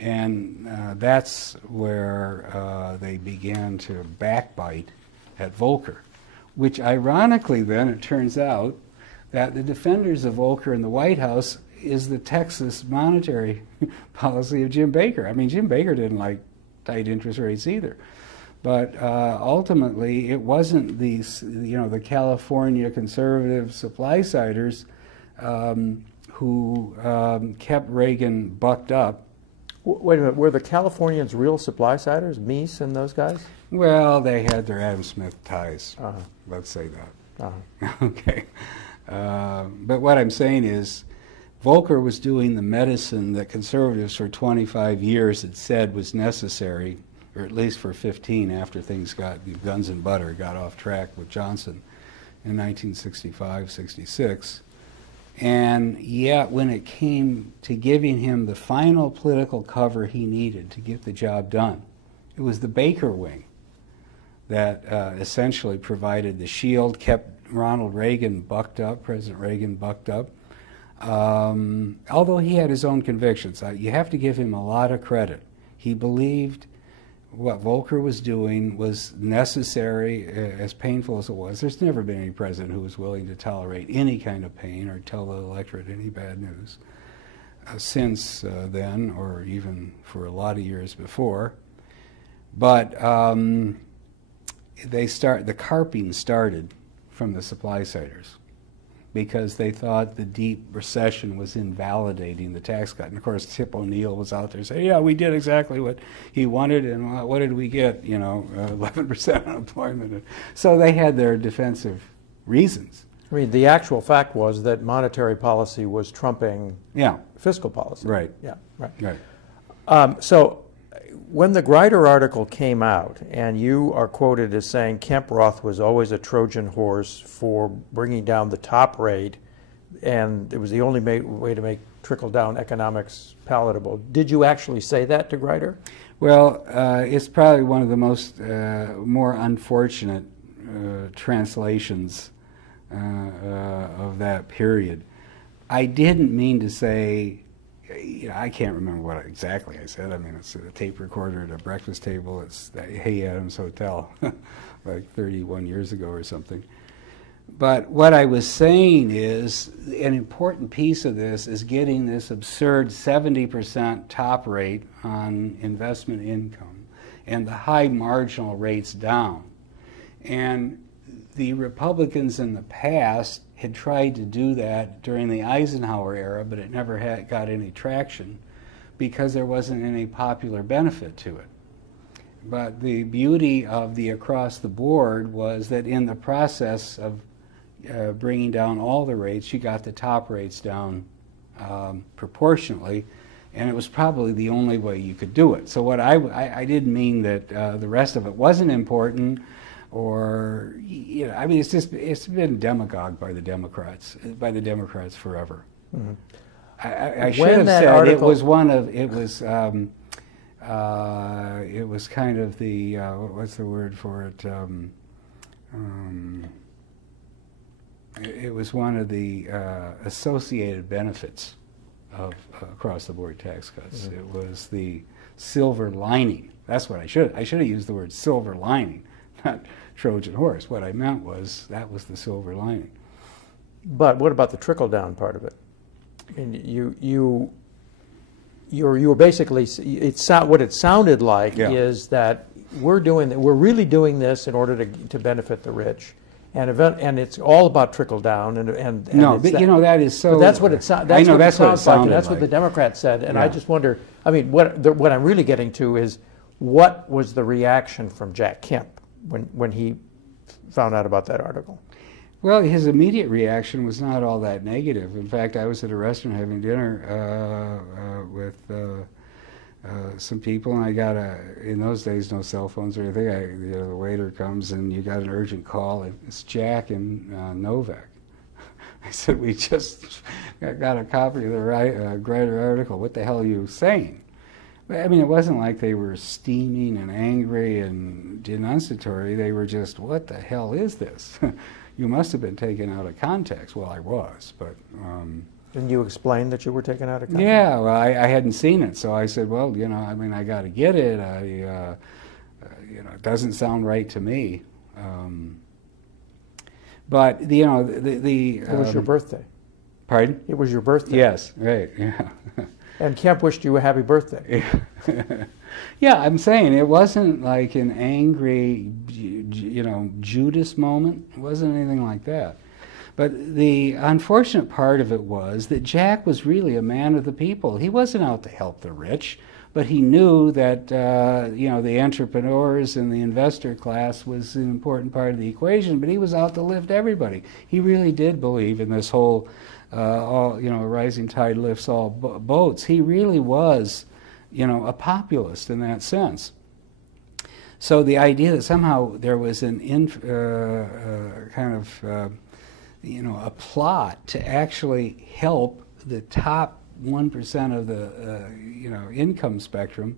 And that's where they began to backbite at Volcker, which ironically then, it turns out that the defenders of Volcker in the White House is the Texas monetary policy of Jim Baker. I mean, Jim Baker didn't like tight interest rates either. But ultimately, it wasn't these, you know, the California conservative supply-siders who kept Reagan bucked up. Wait a minute, were the Californians real supply-siders, Mies and those guys? Well, they had their Adam Smith ties. Let's say that. Okay. But what I'm saying is, Volcker was doing the medicine that conservatives for 25 years had said was necessary, or at least for 15 after things got, guns and butter, got off track with Johnson in 1965, 66. And yet, when it came to giving him the final political cover he needed to get the job done, it was the Baker wing that essentially provided the shield, kept Ronald Reagan bucked up, President Reagan bucked up. Although he had his own convictions, you have to give him a lot of credit. He believed what Volcker was doing was necessary, as painful as it was. There's never been any president who was willing to tolerate any kind of pain or tell the electorate any bad news since then, or even for a lot of years before. But the carping started from the supply-siders, because they thought the deep recession was invalidating the tax cut. And of course, Tip O'Neill was out there saying, yeah, we did exactly what he wanted, and what did we get? 11% unemployment. So they had their defensive reasons. I mean, the actual fact was that monetary policy was trumping fiscal policy. Right. Yeah, right. So when the Greider article came out, and you are quoted as saying Kemp-Roth was always a Trojan horse for bringing down the top rate, and it was the only way to make trickle-down economics palatable. Did you actually say that to Greider? Well, it's probably one of the most more unfortunate translations of that period. I didn't mean to say, I can't remember what exactly I said. I mean, it's a tape recorder at a breakfast table. It's the Hey Adams Hotel, like 31 years ago or something. But what I was saying is, an important piece of this is getting this absurd 70% top rate on investment income and the high marginal rates down. And the Republicans in the past had tried to do that during the Eisenhower era, but it never got any traction because there wasn't any popular benefit to it. But the beauty of the across the board was that in the process of bringing down all the rates, you got the top rates down proportionately, and it was probably the only way you could do it. So what I didn't mean that the rest of it wasn't important, or I mean, it's been demagogued by the Democrats forever. Mm-hmm. I should have said article, it was one of it was kind of the what's the word for it? It was one of the associated benefits of across-the-board tax cuts. Mm-hmm. It was the silver lining. That's what I should have used the word silver lining, not Trojan horse. What I meant was that was the silver lining. But what about the trickle-down part of it? I mean, you were basically what it sounded like is that we're really doing this in order to benefit the rich. And it's all about trickle down, and no, but that is so. But that's what it sounds. I know that's what it sounds like, and that's what the Democrats said. And I just wonder. I mean, what I'm really getting to is, what was the reaction from Jack Kemp when he found out about that article? Well, his immediate reaction was not all that negative. In fact, I was at a restaurant having dinner with some people, and I got in those days, no cell phones or anything. The waiter comes, and you got an urgent call, and it's Jack and Novak. I said, we just got a copy of the Greider article. What the hell are you saying? I mean, it wasn't like they were steaming and angry and denunciatory. They were just, what the hell is this? You must have been taken out of context. Well, I was, but... Didn't you explain that you were taken out of context? Yeah, well, I hadn't seen it, so I said, well, I mean, I got to get it. It doesn't sound right to me. But, it was your birthday. Pardon? It was your birthday. Yes, right, yeah. And Kemp wished you a happy birthday. Yeah, I'm saying it wasn't like an angry, Judas moment. It wasn't anything like that. But the unfortunate part of it was that Jack was really a man of the people. He wasn't out to help the rich, but he knew that the entrepreneurs and the investor class was an important part of the equation. But he was out to lift everybody. He really did believe in this whole, a rising tide lifts all boats. He really was, a populist in that sense. So the idea that somehow there was an a plot to actually help the top 1% of the income spectrum,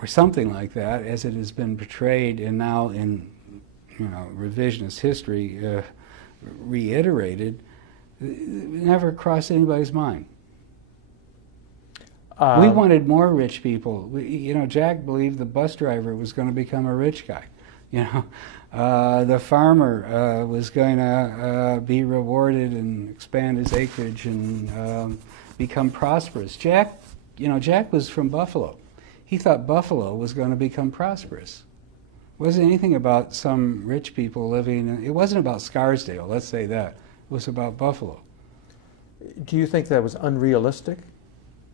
or something like that, as it has been portrayed and now in revisionist history reiterated, never crossed anybody's mind. We wanted more rich people. Jack believed the bus driver was going to become a rich guy. The farmer was going to be rewarded and expand his acreage and become prosperous. Jack was from Buffalo. He thought Buffalo was going to become prosperous. It wasn't anything about some rich people living. It wasn't about Scarsdale, let's say that. It was about Buffalo. Do you think that was unrealistic,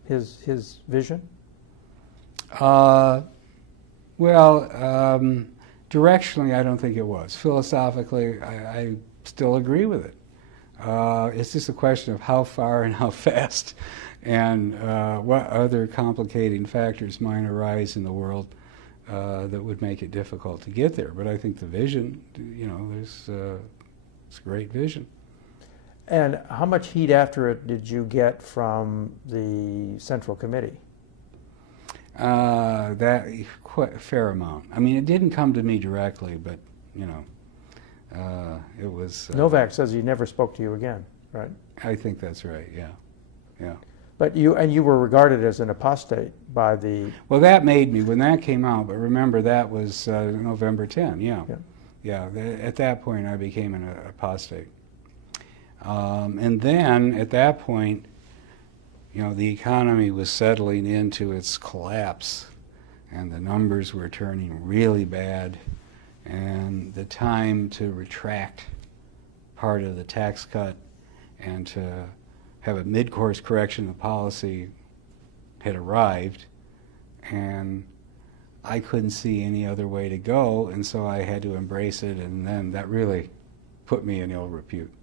his vision? Directionally, I don't think it was. Philosophically, I still agree with it. It's just a question of how far and how fast, and what other complicating factors might arise in the world that would make it difficult to get there. But I think the vision, it's a great vision. And how much heat after it did you get from the Central Committee? That quite a fair amount. I mean, it didn't come to me directly, but it was. Novak says he never spoke to you again, right? I think that's right. Yeah. But you were regarded as an apostate by the. Well, that made me when that came out. But remember, that was November 10. Yeah. At that point, I became an apostate. And then at that point, the economy was settling into its collapse, and the numbers were turning really bad, and the time to retract part of the tax cut and to have a mid-course correction of policy had arrived, and I couldn't see any other way to go, and so I had to embrace it, and then that really put me in ill repute.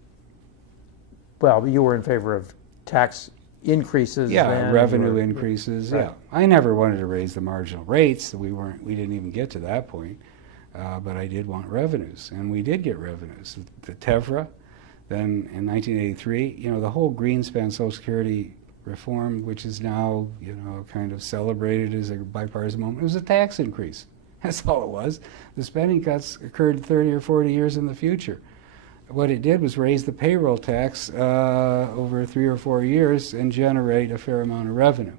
Well, you were in favor of tax increases. Yeah, revenue increases. Right. Yeah, I never wanted to raise the marginal rates. We didn't even get to that point. But I did want revenues, and we did get revenues. The TEVRA, then in 1983, the whole Greenspan Social Security reform, which is now kind of celebrated as a bipartisan moment, it was a tax increase. That's all it was. The spending cuts occurred 30 or 40 years in the future. What it did was raise the payroll tax over 3 or 4 years and generate a fair amount of revenue.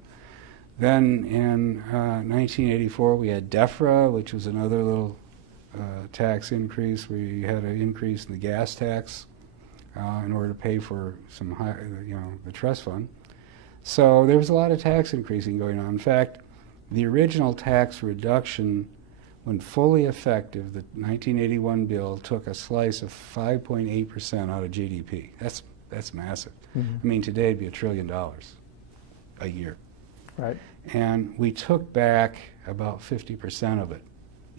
Then in 1984 we had DEFRA, which was another little tax increase. We had an increase in the gas tax in order to pay for some the trust fund. So there was a lot of tax increasing going on. In fact, the original tax reduction, when fully effective, the 1981 bill took a slice of 5.8% out of GDP. That's massive. Mm-hmm. I mean, today it'd be $1 trillion a year. Right. And we took back about 50% of it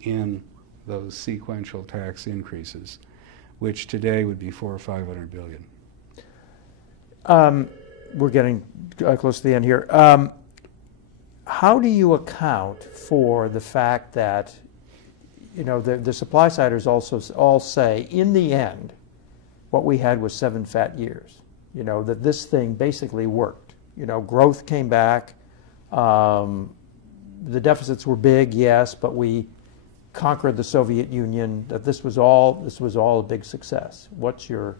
in those sequential tax increases, which today would be $400 or $500 billion. We're getting close to the end here. How do you account for the fact that the supply siders also all say, in the end, what we had was 7 fat years. That this thing basically worked. Growth came back. The deficits were big, yes, but we conquered the Soviet Union. That this was all a big success. What's your?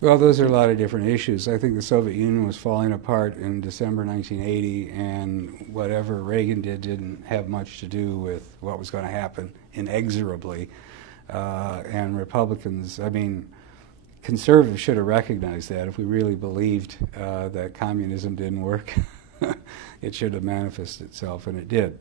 Well, those are a lot of different issues. I think the Soviet Union was falling apart in December 1980, and whatever Reagan did didn't have much to do with what was going to happen inexorably. And Republicans, conservatives should have recognized that. If we really believed that communism didn't work, it should have manifested itself, and it did.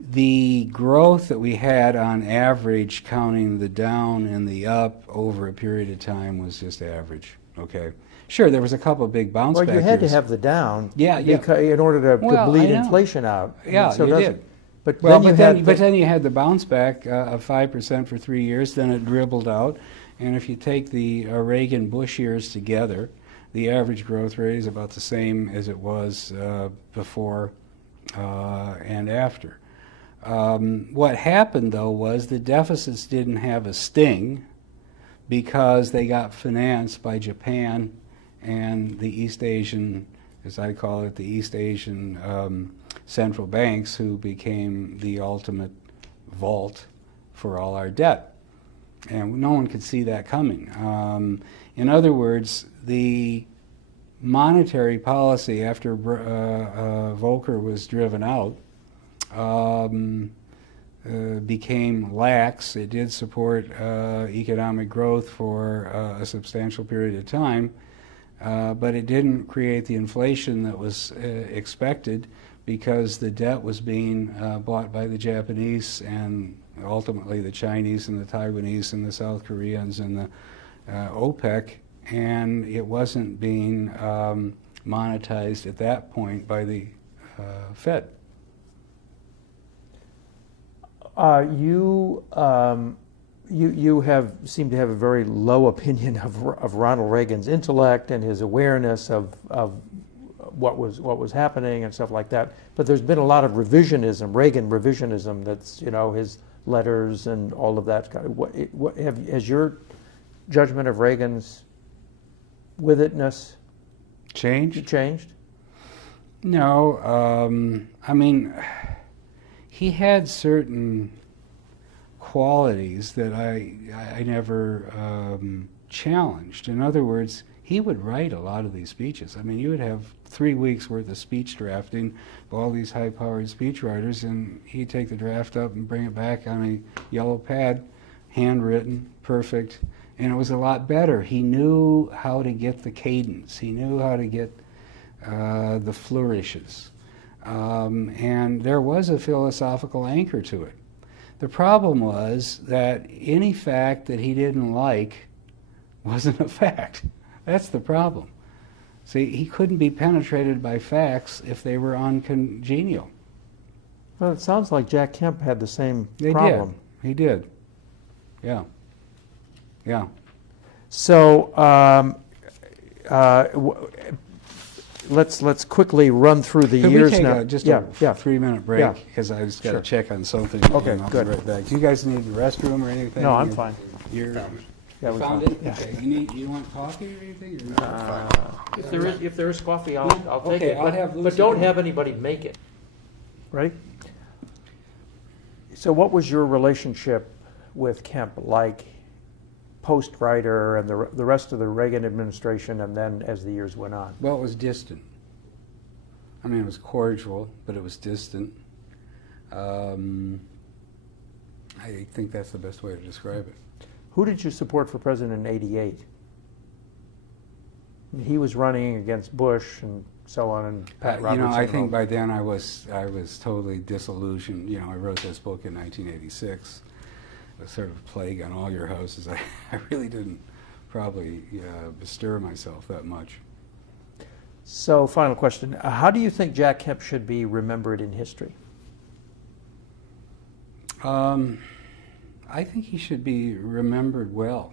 The growth that we had on average, counting the down and the up over a period of time, was just average. Okay, sure, there was a couple of big bounce back years. Well, you had years. to have the down, yeah, in order to bleed inflation out. Yeah, you did. But then you had the bounce back of 5% for 3 years. Then it dribbled out, and if you take the Reagan-Bush years together, the average growth rate is about the same as it was before and after. What happened, though, was the deficits didn't have a sting, because they got financed by Japan and the East Asian, as I call it, the East Asian central banks, who became the ultimate vault for all our debt. And no one could see that coming. In other words, the monetary policy after Volcker was driven out became lax. It did support economic growth for a substantial period of time, but it didn't create the inflation that was expected, because the debt was being bought by the Japanese and ultimately the Chinese and the Taiwanese and the South Koreans and the OPEC, and it wasn't being monetized at that point by the Fed. You seem to have a very low opinion of Ronald Reagan's intellect and his awareness of what was happening and stuff like that. But there's been a lot of revisionism, Reagan revisionism. That's, you know, his letters and all of that. Has your judgment of Reagan's with itness changed? No. I mean, he had certain qualities that I never challenged. In other words, he would write a lot of these speeches. I mean, you would have 3 weeks worth of speech drafting by all these high-powered speech writers, and he'd take the draft up and bring it back on a yellow pad, handwritten, perfect, and it was a lot better. He knew how to get the cadence. He knew how to get the flourishes. And there was a philosophical anchor to it. The problem was that any fact that he didn't like wasn't a fact. That's the problem. See, he couldn't be penetrated by facts if they were uncongenial. Well, it sounds like Jack Kemp had the same problem. He did. Yeah. Yeah. So let's quickly run through the years now. Could we take a 3-minute break? Because I just got to check on something. Okay, and I'll good. be right back. Do you guys need the restroom or anything? No, I'm fine. You're Yeah, we found found it? Yeah. Okay. You want coffee or anything? Or If there is coffee, I'll take Okay, it. I'll have But Lucy don't make have anybody make it. Right? So what was your relationship with Kemp like post-writer and the rest of the Reagan administration, and then as the years went on? Well, it was distant. I mean, it was cordial, but it was distant. I think that's the best way to describe it. Who did you support for president in '88? He was running against Bush and so on, and Pat Robertson. I think by then I was totally disillusioned. I wrote this book in 1986. A sort of plague on all your houses. I really didn't probably bestir myself that much. So, final question. How do you think Jack Kemp should be remembered in history? I think he should be remembered well.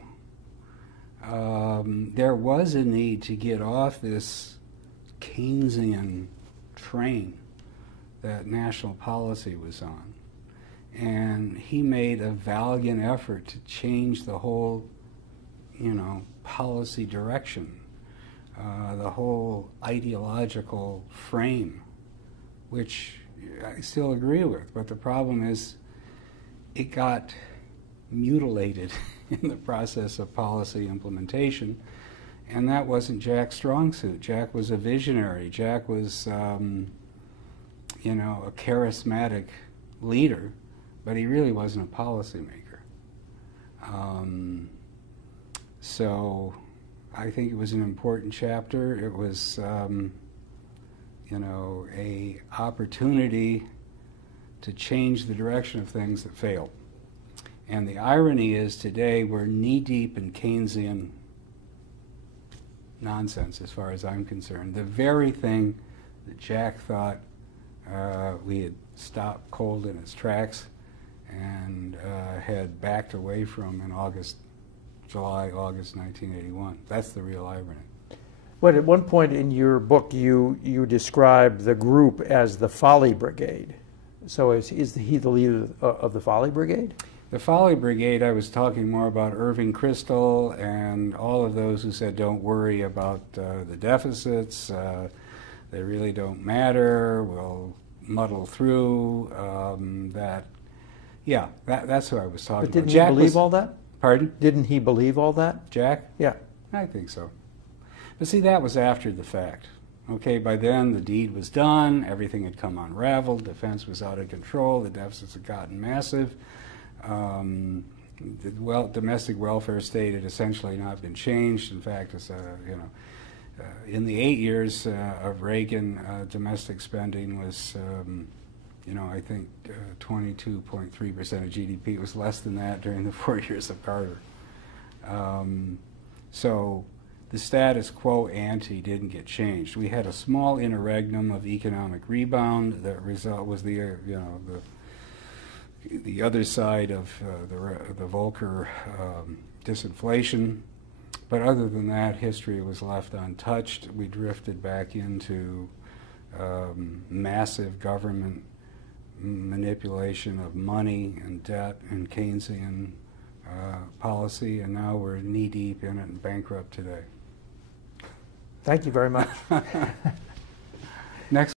There was a need to get off this Keynesian train that national policy was on. And he made a valiant effort to change the whole, policy direction, the whole ideological frame, which I still agree with. But the problem is it got mutilated in the process of policy implementation, and that wasn't Jack's strong suit. Jack was a visionary. Jack was, a charismatic leader, but he really wasn't a policymaker. So I think it was an important chapter. It was, a opportunity to change the direction of things that failed. And the irony is today we're knee-deep in Keynesian nonsense as far as I'm concerned. The very thing that Jack thought we had stopped cold in its tracks and had backed away from in July, August 1981. That's the real irony. But at one point in your book, you described the group as the Folly Brigade. So is he the leader of the Folly Brigade? The Folly Brigade, I was talking more about Irving Kristol and all of those who said don't worry about the deficits, they really don't matter, we'll muddle through, that's who I was talking about. But didn't Jack he believe all that? Pardon? Didn't he believe all that? Jack? Yeah. I think so. But see, that was after the fact. Okay, by then the deed was done, everything had come unraveled, defense was out of control, the deficits had gotten massive. The domestic welfare state had essentially not been changed. In fact, it's, in the 8 years of Reagan, domestic spending was, I think 22.3% of GDP. It was less than that during the 4 years of Carter. So the status quo ante didn't get changed. We had a small interregnum of economic rebound. The result was the other side of the Volcker disinflation. But other than that, history was left untouched. We drifted back into massive government manipulation of money and debt and Keynesian policy, and now we're knee-deep in it and bankrupt today. Thank you very much. Next.